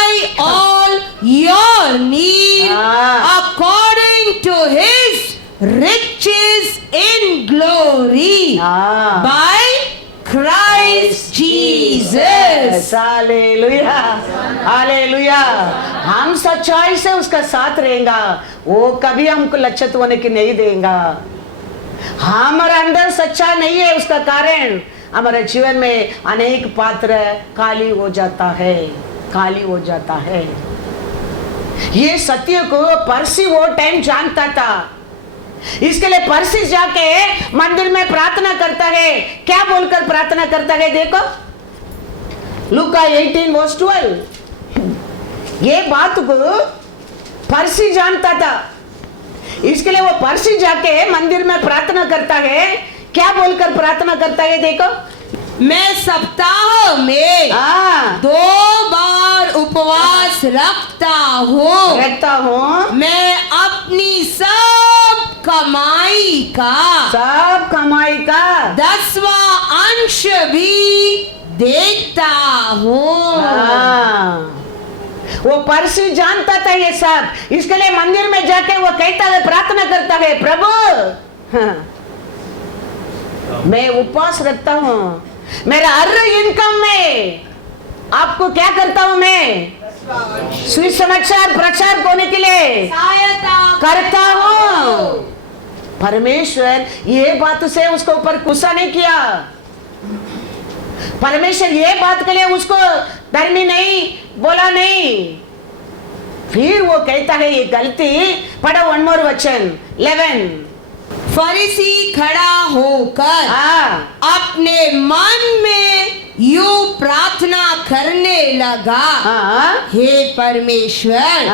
your need according to his riches in glory by Christ Jesus. Hallelujah, hallelujah. हम सच्चाई से उसका साथ रहेगा, वो कभी हमको लज्जित होने की नहीं देगा। हमारे अंदर सच्चा नहीं है, उसका कारण हमारे जीवन में अनेक पात्र खाली हो जाता है, खाली हो जाता है। ये सत्य को परसी वो टाइम जानता था, इसके लिए परसी जाके मंदिर में प्रार्थना करता है। क्या बोलकर प्रार्थना करता है देखो, लूका 18:12। ये बात को परसी जानता था, इसके लिए वो परसी जाके मंदिर में प्रार्थना करता है। क्या बोलकर प्रार्थना करता है देखो, मैं सप्ताह में 2 बार उपवास रखता हूँ। मैं अपनी सब कमाई का 10वां अंश भी देता हूँ। वो परसी जानता था ये सब, इसके लिए मंदिर में जाके वो कहता है, प्रार्थना करता है, प्रभु मैं उपवास रखता हूँ, मेरा हर इनकम में आपको क्या करता हूँ, मैं सुसमाचार प्रचार होने के लिए सहायता करता हूँ। परमेश्वर ये बात से उसको ऊपर गुस्सा नहीं किया, परमेश्वर ये बात के लिए उसको धर्मी नहीं बोला नहीं। फिर वो कहता है ये गलती, पढ़ो 1 more वचन 11। फरीसी खड़ा होकर अपने मन में यूं प्रार्थना करने लगा, हे परमेश्वर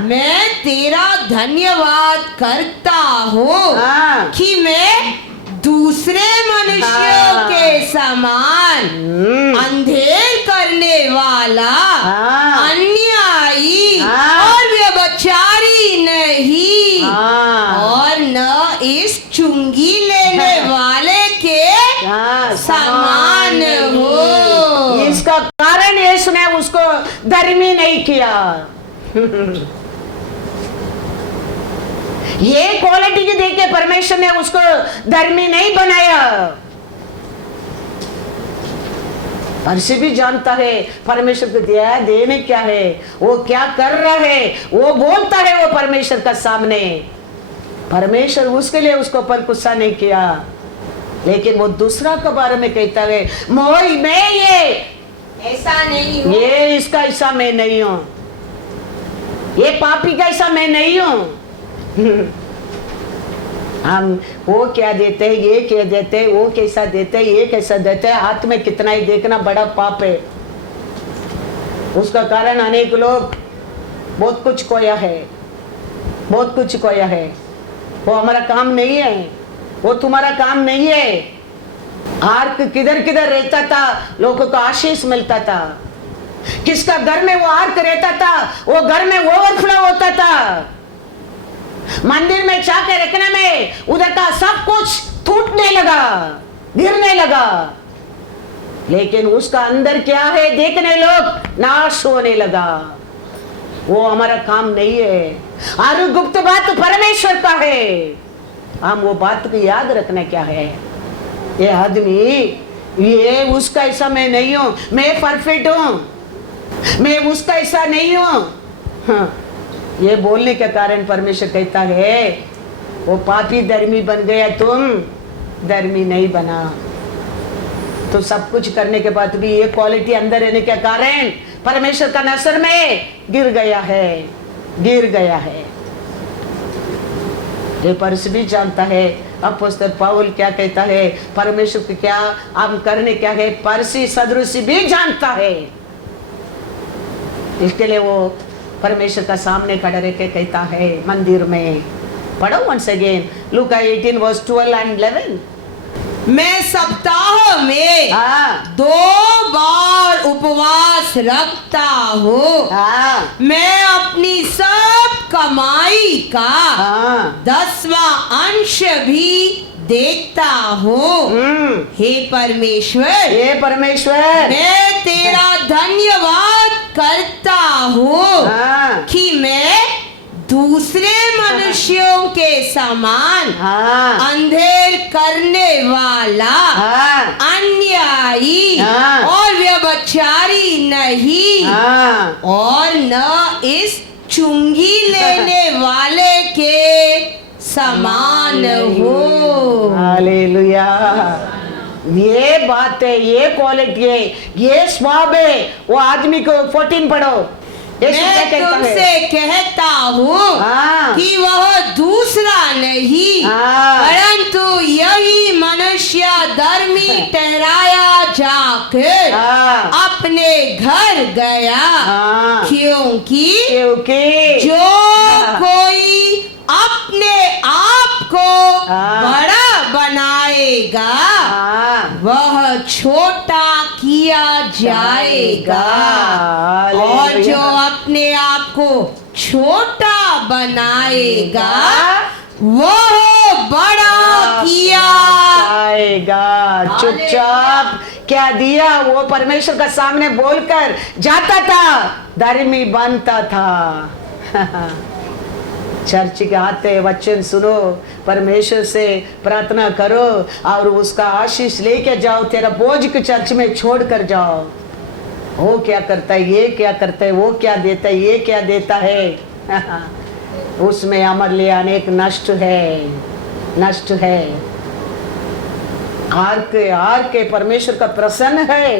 मैं तेरा धन्यवाद करता हूँ कि मैं दूसरे मनुष्यों के समान अंधेर करने वाला, अन्यायी और व्यभिचारी नहीं, और न इस चुंगी लेने वाले के समान हो। इसका कारण यीशु ने उसको धर्मी नहीं किया। ये क्वालिटी की देख के परमेश्वर ने उसको धर्मी नहीं बनाया। परसी भी जानता है परमेश्वर को दिया देने क्या है, वो क्या कर रहा है, वो बोलता है वो परमेश्वर का सामने। परमेश्वर उसके लिए उसको पर गुस्सा नहीं किया, लेकिन वो दूसरा के बारे में कहता है, मैं ये ऐसा नहीं हूँ, ये इसका ऐसा मैं नहीं हूँ, ये पापी का ऐसा मैं नहीं हूँ। हम वो क्या देते हैं, ये क्या देते हैं, वो कैसा देते हैं, ये कैसा देते हैं, हाथ में कितना ही देखना बड़ा पाप है। उसका कारण अनेक लोग बहुत कुछ खोया है, बहुत कुछ खोया है। वो हमारा काम नहीं है, वो तुम्हारा काम नहीं है। आर्क किधर किधर रहता था, लोगों को आशीष मिलता था। किसका घर में वो आर्क रहता था, वो घर में ओवरफ्लो होता था। मंदिर में जाके रखने में उधर का सब कुछ टूटने लगा, गिरने लगा, लेकिन उसका अंदर क्या है देखने लोग नाश होने लगा। वो हमारा काम नहीं है। और गुप्त बात परमेश्वर का है, हम वो बात को याद रखना क्या है। ये आदमी, ये उसका ऐसा मैं नहीं हूं, मैं परफेक्ट हूं, मैं उसका ऐसा नहीं हूं। ये बोलने के कारण परमेश्वर कहता है वो पापी धर्मी बन गया, तुम धर्मी नहीं बना। तो सब कुछ करने के बाद भी ये क्वालिटी अंदर रहने के कारण परमेश्वर का नजर में गिर गया है, गिर गया है। ये परस भी जानता है, अपोस्तल पौल क्या कहता है, परमेश्वर को क्या हम करने क्या है, परसी सदृशी भी जानता है। इसके लिए वो परमेश्वर का सामने खड़ा रह के कहता है मंदिर में, पढ़ो once again लूका 18:12-11। मैं सप्ताह में 2 बार उपवास रखता हूँ। मैं अपनी सब कमाई का 10वां अंश भी देता हूँ। हे परमेश्वर, हे परमेश्वर, मैं तेरा धन्यवाद करता हूँ कि मैं के समान हाँ अंधेर करने वाला, हाँ अन्यायी हाँ। और व्यभिचारी नहीं, हाँ और न इस चुंगी लेने वाले के समान हो। हालेलुया। ये बात है, ये क्वालिटी है, ये स्वभाव है वो आदमी को। 14 पढ़ो। यीशु क्या मैं कहता तुमसे है? कहता हूँ हाँ। कि वह दूसरा नहीं, हाँ। परंतु यही मनुष्य धर्मी ठहराया जाकर हाँ। अपने घर गया, हाँ। क्योंकि क्योंकि जो कोई अपने आप को हाँ। बड़ा बनाएगा हाँ वह छोटा किया जाएगा, और जो अपने आप को छोटा बनाएगा वह बड़ा किया जाएगा। चुपचाप क्या दिया वो परमेश्वर का सामने बोलकर जाता था, धर्मी बनता था। चर्च के आते वचन सुनो, परमेश्वर से प्रार्थना करो और उसका आशीष लेके जाओ, तेरा बोझ को चर्च में छोड़ कर जाओ। वो क्या करता है, ये क्या करता है, वो क्या देता है, ये क्या देता है। उसमें हमारे लिए अनेक नष्ट है। आर के परमेश्वर का प्रसन्न है।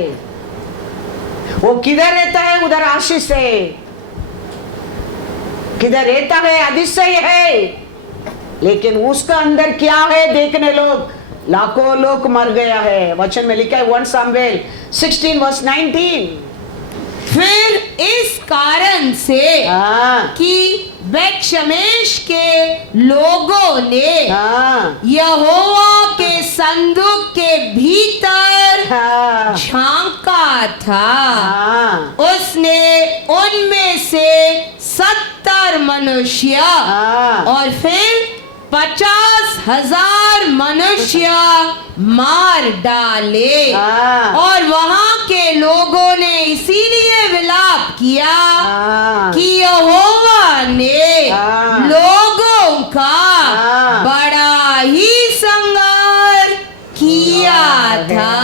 वो किधर रहता है उधर आशीष है, किधर रहता है अधिशय है, लेकिन उसका अंदर क्या है देखने लाखों लोग मर गया है। वचन में लिखा है 1 सामुएल 16:19। फिर इस कारण से हाँ कि बेतशमेश के लोगों ने हाँ यहोवा के संदूक के भीतर हाँ झांका था, हाँ उसने उनमें से 70 मनुष्य हाँ और फिर 50,000 मनुष्य मार डाले, हाँ। और वहां के लोगों ने इसीलिए विलाप किया हाँ। कि यहोवा ने हाँ। लोगों का हाँ। बड़ा ही संहार किया था।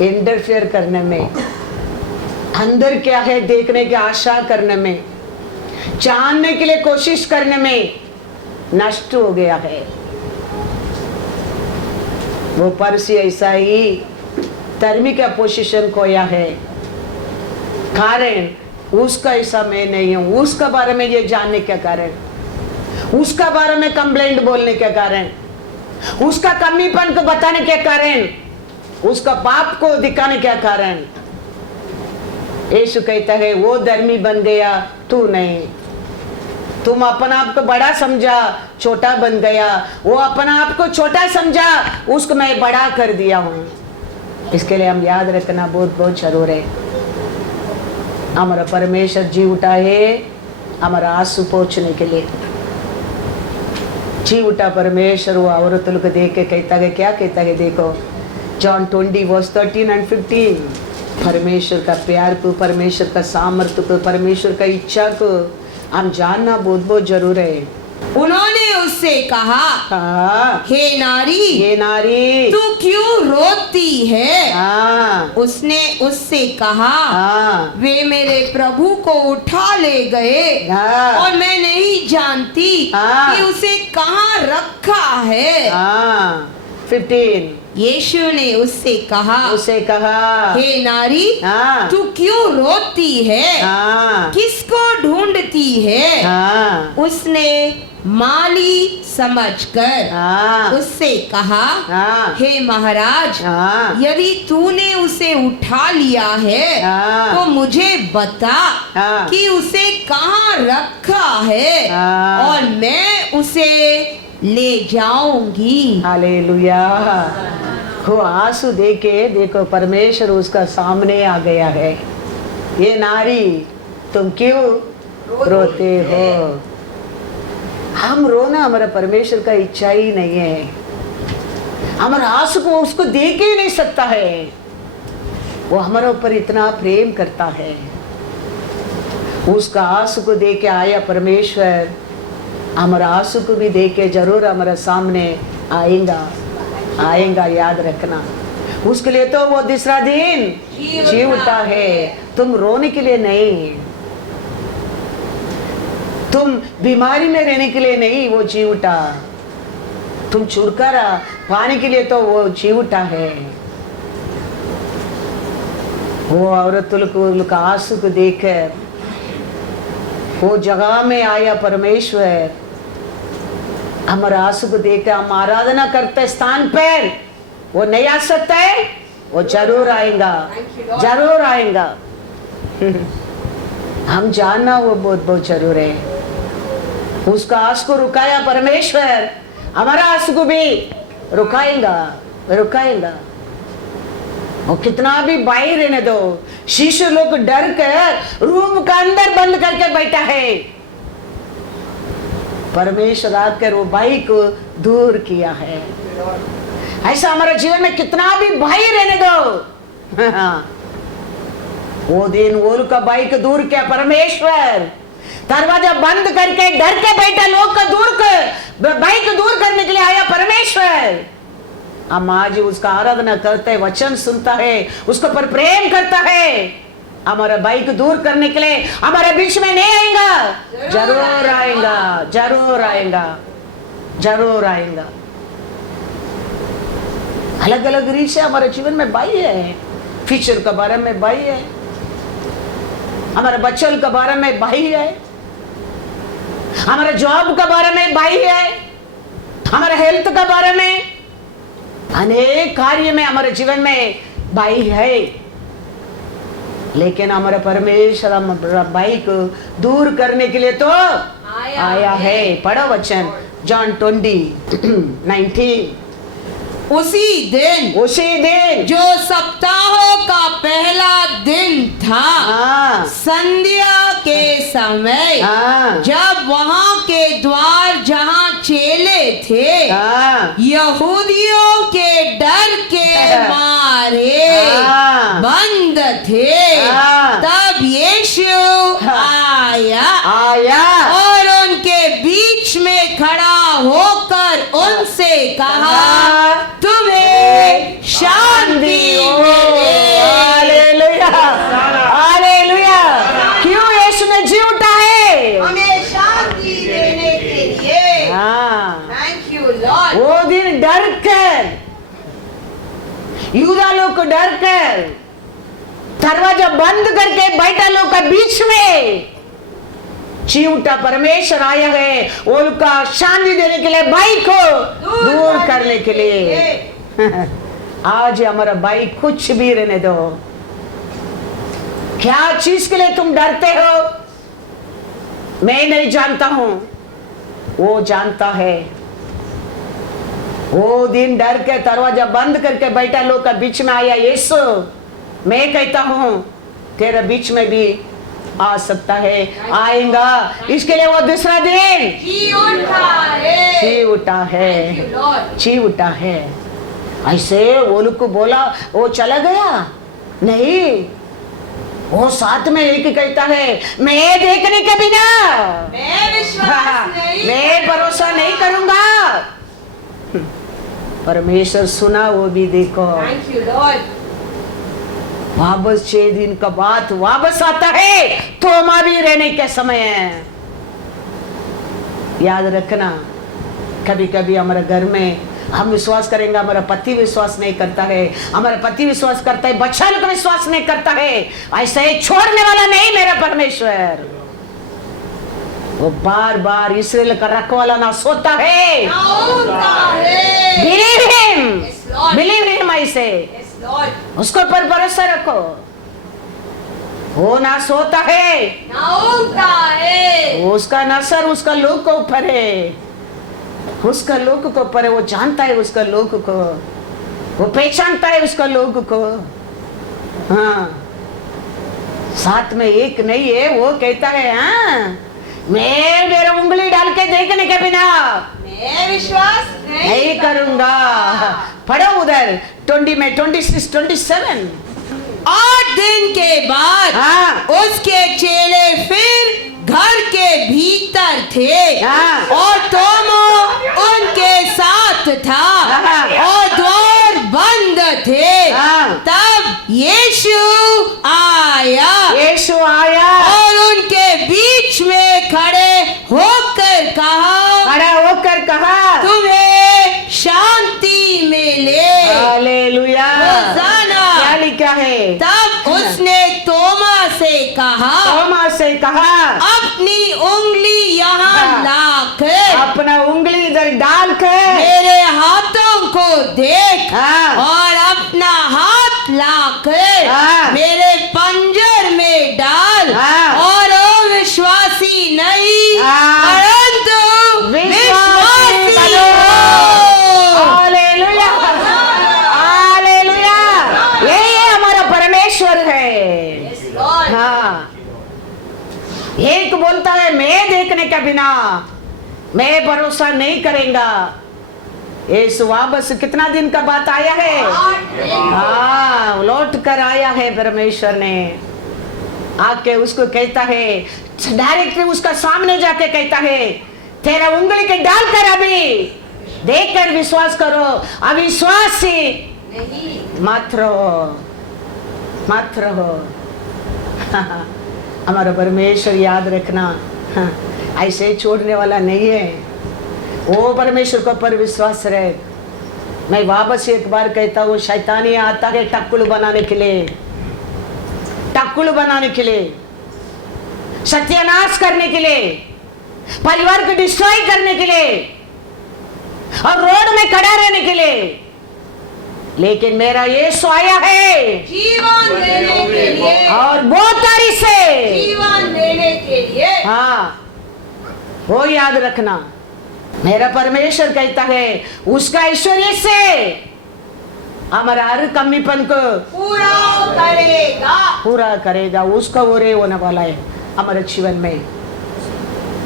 इंटरफेयर करने में, अंदर क्या है देखने की आशा करने में, जानने के लिए कोशिश करने में नष्ट हो गया है। वो परसी ऐसा ही धर्मी का पोजीशन खोया है, कारण उसका ऐसा मैं नहीं हूं, उसका बारे में ये जानने के कारण, उसका बारे में कंप्लेंट बोलने के कारण, उसका कमीपन को बताने के कारण, उसका पाप को दिखाने के कारण यीशु कहता है वो धर्मी बन गया, तू नहीं। तुम अपना आप को बड़ा समझा, छोटा बन गया। वो अपना आप को छोटा समझा, उसको मैं बड़ा कर दिया हूं। इसके लिए हम याद रखना बहुत बहुत जरूर है। हमारा परमेश्वर जी उठा है हमारा आंसू पोंछने के लिए। जी उठा परमेश्वर वो औरतों को देख के कहता है, क्या कहता है देखो, जॉन 20:13 और 15। परमेश्वर का प्यार को, परमेश्वर का सामर्थ्य को, परमेश्वर का इच्छा को हम जानना बहुत बहुत जरूर है। उन्होंने उससे कहा, हाँ हे नारी, ये नारी तू क्यों रोती है? हाँ उसने उससे कहा, हाँ वे मेरे प्रभु को उठा ले गए हाँ और मैं नहीं जानती हाँ। कि उसे कहाँ रखा है। हाँ 15। यीशु ने उससे कहा, उसे कहा, हे नारी, हाँ तू क्यों रोती है? हाँ किसको ढूंढती है? हाँ उसने माली समझकर हाँ उससे कहा, हाँ हे महाराज, हाँ यदि तूने उसे उठा लिया है हाँ। तो मुझे बता हाँ। कि उसे कहाँ रखा है, हाँ। और मैं उसे ले जाऊंगी। हालेलुया। वो आंसू देके देखो परमेश्वर उसका सामने आ गया है। ये नारी तुम क्यों रोते हो? हम रोना हमारा परमेश्वर का इच्छा ही नहीं है। हमारा आंसू को उसको देख ही नहीं सकता है। वो हमारे ऊपर इतना प्रेम करता है, उसका आंसू को देख के आया परमेश्वर, हमारा आंसू को भी देख के जरूर हमारे सामने आएगा, याद रखना। उसके लिए तो वो दूसरा दिन जी उठा है, तुम रोने के लिए नहीं, तुम बीमारी में रहने के लिए नहीं वो जी उठा, तुम छुटकारा पाने के लिए तो वो जी उठा है। वो औरतों को आंसू को देखकर वो जगह में आया परमेश्वर, हमारा आंसू को देखकर हम आराधना करते स्थान पर वो नहीं आ सकता है, वो जरूर आएगा, जरूर आएगा। हम जानना वो बहुत बहुत जरूर है। उसका आंसू को रुकाया परमेश्वर, हमारा आंसू को भी रुकाएगा। वो कितना भी बाहर रहने दो, शिष्य लोग डर कर रूम का अंदर बंद करके बैठा है, परमेश्वर आकर वो भाई को दूर किया है। ऐसा हमारे जीवन में कितना भी भाई रहने दो, वो दिन वो का भाई को दूर किया परमेश्वर, दरवाजा बंद करके डर के बैठा लोग का भाई को दूर करने के लिए आया परमेश्वर। हम आज उसका आराधना करते है, वचन सुनता है, उसके ऊपर प्रेम करता है, हमारे भाई को दूर करने के लिए हमारे बीच में नहीं आएगा, जरूर आएगा, जरूर आएगा, जरूर आएगा। अलग अलग रीत से हमारे जीवन में भाई है, फ्यूचर के बारे में भाई है, हमारे बच्चों के बारे में भाई है, हमारे जॉब के बारे में भाई है, हमारे हेल्थ के बारे में, अनेक कार्य में हमारे जीवन में भाई है। लेकिन हमारे परमेश्वर हमारे भाई को दूर करने के लिए तो आया है। पढ़ो वचन जॉन 20:19। उसी दिन जो सप्ताहों का पहला दिन था, संध्या के समय, जब वहां के द्वार जहां चेले थे यहूदियों के डर के मारे बंद थे, तब यीशु आया और उनके बीच में खड़ा होकर उनसे कहा, तुम्हें शांति मिले। Hallelujah, hallelujah. क्यों यीशु ने जी उठा है? हमें शांति देने के लिए। Thank you Lord. वो दिन डर कर, यूदा लोग को डर कर दरवाजा बंद करके बैठा लोग का बीच में जी उठा परमेश्वर आया है, उनका शांति देने के लिए, भाई को दूर करने के लिए। आज हमारा भाई कुछ भी रहने दो, क्या चीज के लिए तुम डरते हो? मैं नहीं जानता हूं, वो जानता है। वो दिन डर के दरवाजा बंद करके बैठा लोग का बीच में आया यीशु, मैं कहता हूं तेरे बीच में भी आ सकता है, आएगा। इसके लिए वो दूसरा दिन जी उठा है। ऐसे वो लोग को बोला वो चला गया नहीं, वो साथ में एक कहता है, मैं देखने के बिना मैं भरोसा नहीं करूंगा। परमेश्वर सुना, वो भी देखो। Thank you Lord. वापस 6 दिन का बाद वापस आता है, थोमा भी रहने के समय है। याद रखना, कभी कभी हमारे घर में हम विश्वास करेंगे, हमारा पति विश्वास नहीं करता है, हमारा पति विश्वास करता है, बच्चा लोग विश्वास नहीं करता है, ऐसे छोड़ने वाला नहीं मेरा परमेश्वर। वो बार बार इसराइल का रखवाला ना सोता है। बिलीव हिम ऐसे, उसको पर भरोसा रखो। वो ना सोता है, उसका नसर उसका लोग को ऊपर है, उसका लोग को ऊपर है। वो जानता है उसका लोग को, वो पहचानता है उसका लोग को। हाँ, साथ में एक नहीं है, वो कहता है, हाँ मैं मेरा उंगली डाल के देखने के बिना मैं विश्वास नहीं करूंगा। पढ़ो उधर 20 में 26-27। 8 दिन के बाद उसके चेले फिर थे हाँ। और तोमा उनके साथ था हाँ। और द्वार बंद थे। हाँ। तब यीशु आया यीशु आया और उनके बीच में खड़े होकर कहा, खड़ा होकर कहा, तुम्हें शांति मिले। हालेलुया। होशाना। क्या लिखा है? तब उसने तोमा से कहा, तोमा से कहा, अपनी उंगली यहाँ हाँ। लाकर अपना उंगली इधर डाल कर मेरे हाथों को देख हाँ। और अपना हाथ लाकर हाँ। मेरे पंजर में डाल हाँ। और अविश्वासी नहीं हाँ। परंतु विश्वासी विश्वासी बनो। हो। हालेलुया। हालेलुया। यही हमारा परमेश्वर है। हाँ, एक बोलता है मैं देखने के बिना मैं भरोसा नहीं करेगा। यीशु वापस कितना दिन का बात आया है? हाँ, लौट कर आया है। परमेश्वर ने आके उसको कहता है, डायरेक्टली उसका सामने जाके कहता है, तेरा उंगली के डाल कर अभी देखकर विश्वास करो, अविश्वासी मात्र हो, मात्र हो। हमारा परमेश्वर याद रखना, ऐसे छोड़ने वाला नहीं है। वो परमेश्वर को पर विश्वास रहे। मैं वापस एक बार कहता हूँ, शैतानी आता है टक्कुल बनाने के लिए, टक्कुल बनाने के लिए, सत्यानाश करने के लिए, परिवार को डिस्ट्रॉय करने के लिए और रोड में खड़ा रहने के लिए। लेकिन मेरा यीशु आया है जीवन देने के लिए और बहुत तारी से। जीवन देने के लिए। हाँ, वो याद रखना। मेरा परमेश्वर कहता है उसका ऐश्वर्य से हमारा हर कमीपन को पूरा करेगा। पूरा करेगा। उसका ओरे होने वाला है हमारे जीवन में,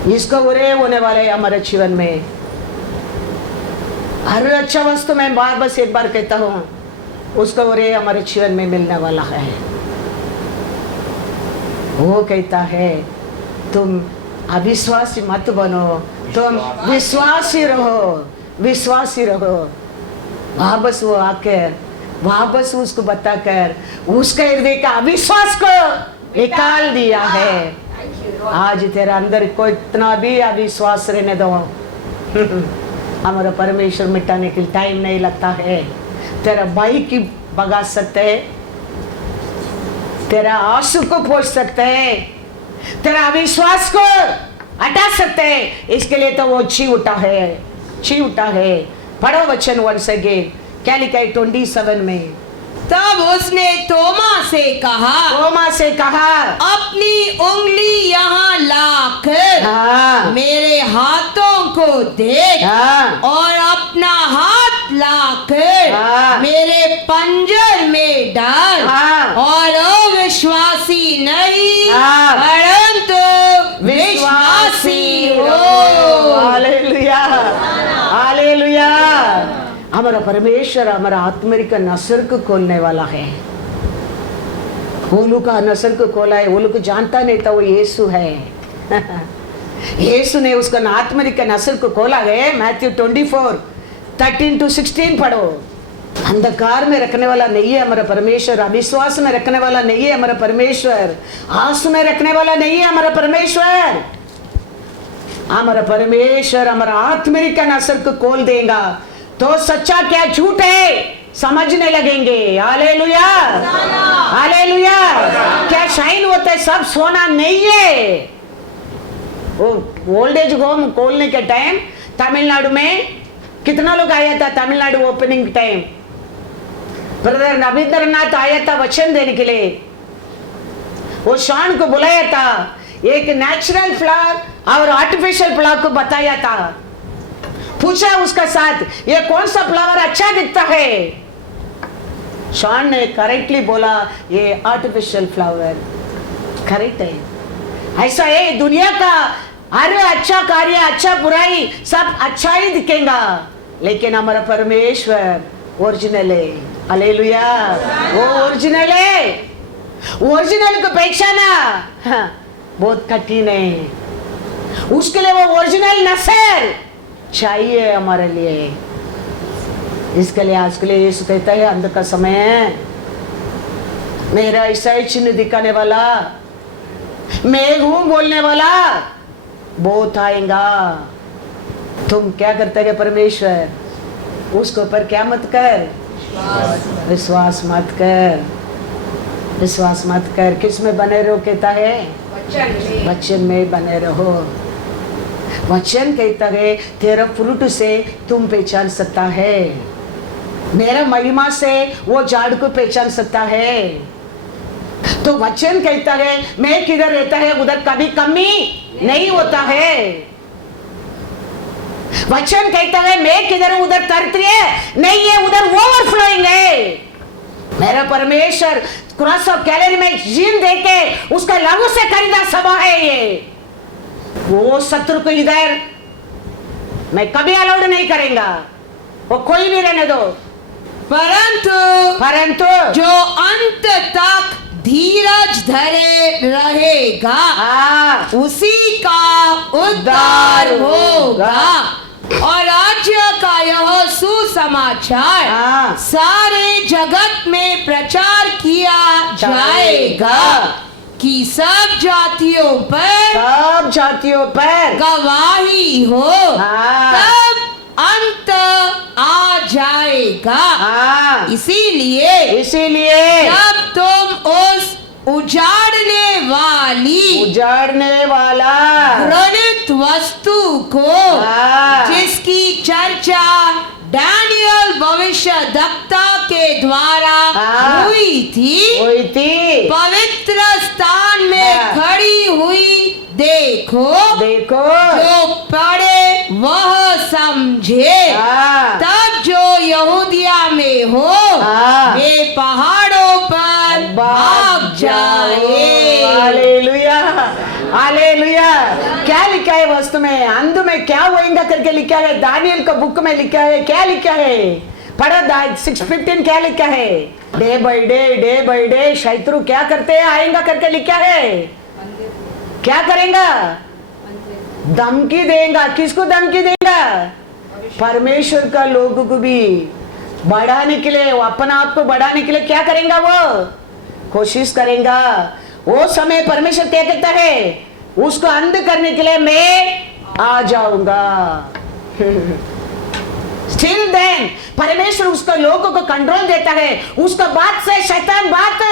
इसका ओरे होने वाला है हमारे जीवन में। हर अच्छा वस्तु मैं बार बस एक बार कहता हूँ, उसका ओरे हमारे जीवन में मिलने वाला है। वो कहता है तुम अविश्वासी मत बनो, तुम विश्वासी रहो, विश्वासी रहो। वापस वो आकर वापस उसको बताकर उसके हृदय का अविश्वास को निकाल दिया है। आज तेरा अंदर कोई इतना भी अविश्वास रहने दो, हमारा परमेश्वर मिटाने के लिए टाइम नहीं लगता है। तेरा भाई की भगा सकते है, तेरा आंसू को पोंछ सकते हैं, तेरा अविश्वास को हटा सकते हैं। इसके लिए तो वो ची उठा है, ची उठा है। पढ़ो वचन वंस अगेन, क्या लिखा है 27 में। तब उसने तोमा से कहा, तोमा से कहा, अपनी उंगली यहाँ लाकर हाँ, मेरे हाथों को देख हाँ, और अपना हाथ लाकर हाँ। मेरे पंजर में डाल हाँ। और अविश्वासी नहीं हाँ। परंतु विश्वासी हो। Hallelujah, hallelujah. हमारा परमेश्वर हमारा आत्मरिक नसर को खोलने वाला है। ओलू का नसर को खोला है। ओलू को जानता नहीं था वो यीशु है। यीशु ने उसका आत्मरिक नसर को खोला है। मैथ्यू 24:13-16 पढ़ो। अंधकार में रखने वाला नहीं है हमारा परमेश्वर, अविश्वास में रखने वाला नहीं है हमारा परमेश्वर, आंसू में रखने वाला नहीं है हमारा परमेश्वर। हमारा परमेश्वर हमारा आत्मरिक नसर को खोल देगा तो सच्चा क्या झूठ है समझने लगेंगे। Hallelujah, hallelujah. क्या शाइन होता है सब सोना नहीं है। वो ओल्ड एज होम खोलने के टाइम तमिलनाडु में कितना लोग आया था? Tamil Nadu opening time brother Rabindranath आया था वचन देने के लिए। वो शॉन को बुलाया था, एक नेचुरल फ्लावर और आर्टिफिशियल फ्लावर को बताया था। पूछा उसका साथ ये कौन सा फ्लावर अच्छा दिखता है? शॉन ने करेक्टली बोला ये आर्टिफिशियल फ्लावर करेक्ट है। ऐसा है दुनिया का हर अच्छा कार्य, अच्छा बुराई सब अच्छा ही दिखेगा, लेकिन हमारा परमेश्वर ओरिजिनल है। हालेलुया, वो ओरिजिनल है। ओरिजिनल को पहचाना बहुत कठिन है। उसके लिए वो ओरिजिनल नसर चाहिए हमारे लिए। इसके लिए आज के लिए यीशु कहता है अंत का समय है, मेरा ऐसा ही चिन्ह दिखाने वाला, मैं हूं बोलने वाला बहुत आएगा। तुम क्या करते हैं परमेश्वर, उसके ऊपर क्या मत कर, विश्वास मत कर, विश्वास मत कर। किस में बने रहो कहता है, वचन में बने रहो। वचन कहता है तेरा फ्रूट से तुम पहचान सकता है, मेरा महिमा से वो झाड़ को पहचान सकता है। तो वचन कहता है मैं किधर रहता है उधर कभी कमी नहीं होता है। वचन कहता है मैं किधर हूं उधर तरती है नहीं है, उधर ओवरफ्लोइंग है। मेरा परमेश्वर क्रॉस ऑफ कैलरी में जीन देके उसका लहू से खरीदा सभा है ये। वो शत्रु को इधर मैं कभी अलाउड नहीं करेगा, वो कोई भी रहने दो। परंतु जो अंत तक धीरज धरे रहेगा उसी का उद्धार होगा। और राज्य का यह सुसमाचार सारे जगत में प्रचार किया जाएगा कि सब जातियों पर गवाही हो, तब अंत आ जाएगा। इसीलिए जब तुम उस उजाड़ने वाला घृणित वस्तु को जिसकी चर्चा डैनियल भविष्यद्वक्ता के द्वारा हुई थी पवित्र स्थान में खड़ी हुई देखो जो पढ़े वह समझे। तब जो यहूदिया में हो वे पहाड़ों पर भाग जाए। Hallelujah, hallelujah. क्या लिखा है वस्तु में, अंध में क्या होएगा करके लिखा है, दानियल का बुक में लिखा है। क्या लिखा है पढ़ा 6:15 क्या लिखा है, डे बाय डे शत्रु क्या करते हैं आएगा करके लिखा है। क्या करेगा, धमकी देगा। किसको धमकी देगा, परमेश्वर का लोगों को भी बढ़ाने के लिए, अपना आप को बढ़ाने के लिए क्या करेगा, वो कोशिश करेगा। वो समय परमेश्वर क्या कहता है, उसको अंध करने के लिए मैं आ जाऊंगा। स्टिल देन परमेश्वर उसको लोगों को कंट्रोल देता है। उसका बात से शैतान बात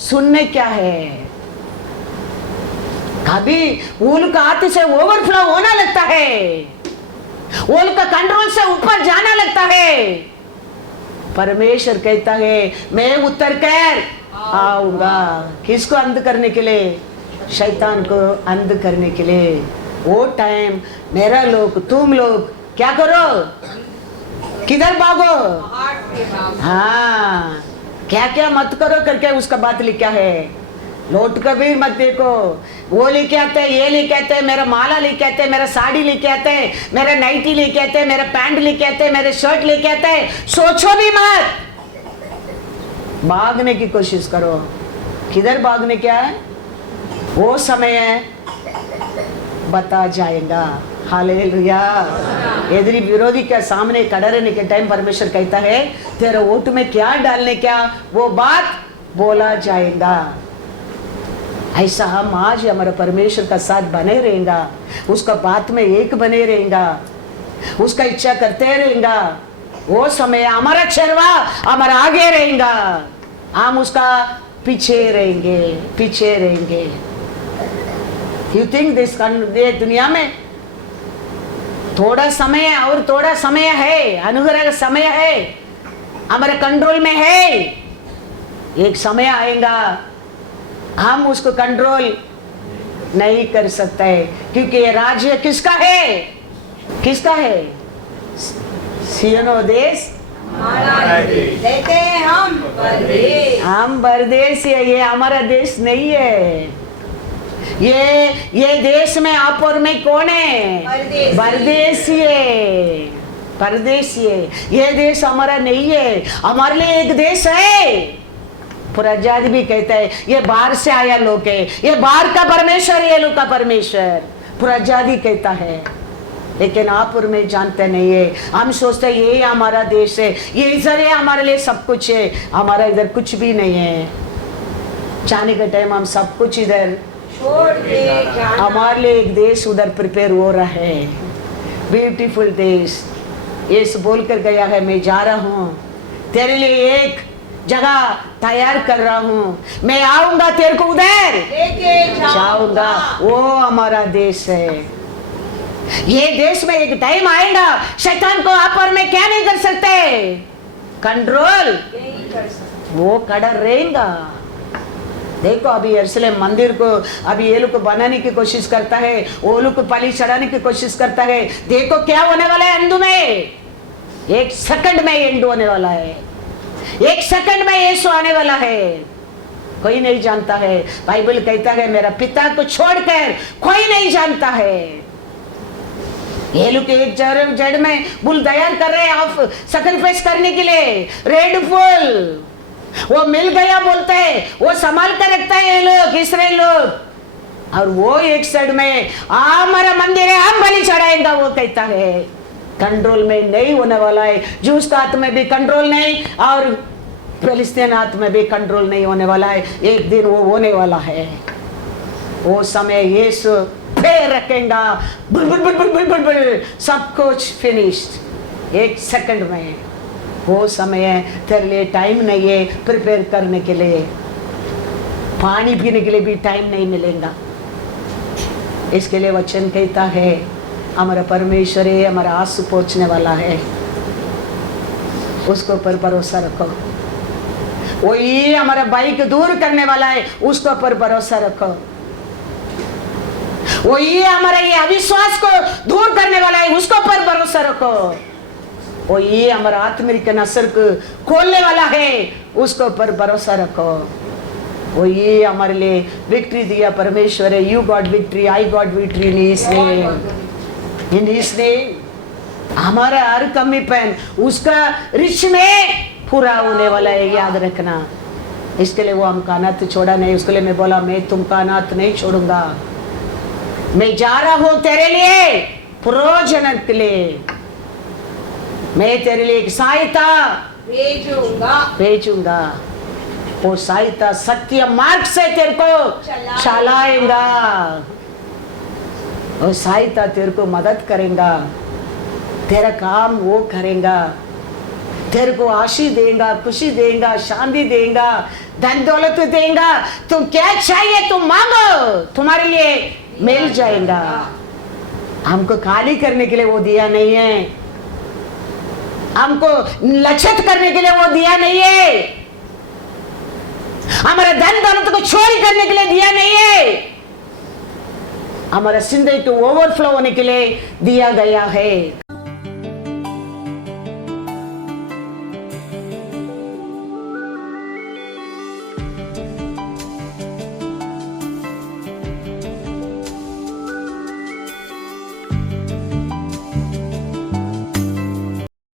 सुनने क्या है, कभी उनका हाथ से ओवरफ्लो होना लगता है, उनका कंट्रोल से ऊपर जाना लगता है। परमेश्वर कहता है मैं उतर कर आऊंगा। किसको अंध करने के लिए, शैतान को अंध करने के लिए। वो टाइम मेरा लोग तुम लोग क्या करो, किधर भागो, हाँ क्या क्या मत करो करके उसका बात लिखा है। लौट कर भी मत देखो, वो लेके आते हैं, ये लेके आते हैं, मेरा माला लेके आते हैं, मेरा साड़ी लेके आते हैं, मेरा नाइटी लेके आते हैं, मेरा पैंट लेके आते हैं, मेरे शर्ट लेके आते हैं। सोचो भी मत, भागने की कोशिश करो। किधर भागने क्या है, वो समय है बता जाएगा। हालेलुया। यदि विरोधी के सामने खड़ा रहने के टाइम परमेश्वर कहता है तेरा वोट में क्या डालने क्या, वो बात बोला जाएगा। ऐसा हम आज हमारे परमेश्वर का साथ बने रहेगा, उसका बात में एक बने रहेगा, उसका इच्छा करते रहेगा। वो समय हमारा चरवा हमारा आगे रहेगा, हम उसका पीछे रहेंगे। यू थिंक दिस दुनिया में थोड़ा समय है और थोड़ा समय है, अनुग्रह का समय है, हमारे कंट्रोल में है। एक समय आएगा हम उसको कंट्रोल नहीं कर सकते, क्योंकि ये राज्य किसका है, सियोनो देश कहते हैं हम परदेश है, ये हमारा देश नहीं है। ये देश में आप और में कौन है, परदेशी है। ये देश हमारा नहीं है, हमारे लिए एक देश है। पुराजादी भी कहता है ये बाहर से आया लोग है, ये बाहर का परमेश्वर, ये लोग का परमेश्वर। पूरा आजादी कहता है, लेकिन आप और मैं जानते नहीं है। हम सोचते हैं ये हमारा देश है, ये इधर है, हमारे लिए सब कुछ है। हमारा इधर कुछ भी नहीं है। जाने का टाइम हम सब कुछ इधर छोड़ के जाना। हमारे लिए एक देश उधर प्रिपेयर हो रहा है, ब्यूटीफुल देश। यीशु बोल कर गया है, मैं जा रहा हूँ, तेरे लिए एक जगह तैयार कर रहा हूँ, मैं आऊंगा तेरे को उधर लेके जाऊंगा। वो हमारा देश है। ये देश में एक टाइम आएगा, शैतान को आप और मैं क्या नहीं कर सकते, कंट्रोल नहीं कर सकते। वो खड़ा रहेगा। देखो अभी यरूशलेम मंदिर को अभी ये लोग बनाने की कोशिश करता है, वो लोग को बलि चढ़ाने की कोशिश करता है। देखो क्या होने वाला है अंत में, एक सेकंड में एंड होने वाला है, एक सेकंड में यीशु आने वाला है। कोई नहीं जानता है। बाइबल कहता है मेरा पिता को छोड़कर कोई नहीं जानता है। ये लोग एक जड़ में बुल तैयार कर रहे हैं आप सैक्रिफाइस करने के लिए, रेड फुल वो मिल गया बोलते हैं, वो संभाल कर रखता है ये लोग, इस्राएल लोग। और वो एक साइड में हमारा मंदिर है, हम बलि चढ़ाएंगा, वो कहता है। कंट्रोल में नहीं होने वाला है। जूस का हाथ में भी कंट्रोल नहीं और फिलिस्तीन हाथ में भी कंट्रोल नहीं होने वाला है। एक दिन वो होने वाला है। वो समय यीशु फिर रखेगा, bull bull bull bull bull bull bull, सब कुछ फिनिश्ड एक सेकंड में। वो समय है, तेरे लिए टाइम नहीं है प्रिपेयर करने के लिए, पानी पीने के लिए भी टाइम नहीं मिलेगा। इसके लिए वचन कहता है हमारा परमेश्वर है, हमारा आंसू पहुंचने वाला है, उसको पर भरोसा रखो। वो ये हमारा बाइक दूर करने वाला है, उसको पर भरोसा रखो। वो ये हमारा ये अविश्वास को दूर करने वाला है, उसको पर भरोसा रखो। वो ये हमारा आत्मिक नसर को खोलने वाला है, उसको पर भरोसा रखो। वो ये हमारे लिए विक्ट्री दिया परमेश्वर है। You got victory, I got victory in his name, in his name. हमारा हर कमीपन उसका रिच में पूरा होने वाला है, याद रखना। इसके लिए वो हम कानात छोड़ा नहीं। उसके लिए मैं बोला मैं तुम कानात नहीं छोड़ूंगा, मैं जा रहा हूं तेरे लिए प्रयोजन के लिए। मैं तेरे लिए एक सहायता भेजूंगा। वो सहायता सत्य मार्ग से तेरे को चलाएगा। वो सहायता तेरे को मदद करेगा, तेरा काम वो करेगा, तेरे को आशीष देगा, खुशी देगा, शांति देगा, धन दौलत देगा। तुम क्या चाहिए तुम मांगो, तुम्हारे लिए मिल जाएगा। हमको खाली करने के लिए वो दिया नहीं है, हमको लक्षित करने के लिए वो दिया नहीं है, हमारे धन दौलत को चोरी करने के लिए दिया नहीं है, हमारा जिंदगी को ओवरफ्लो होने के लिए दिया गया है।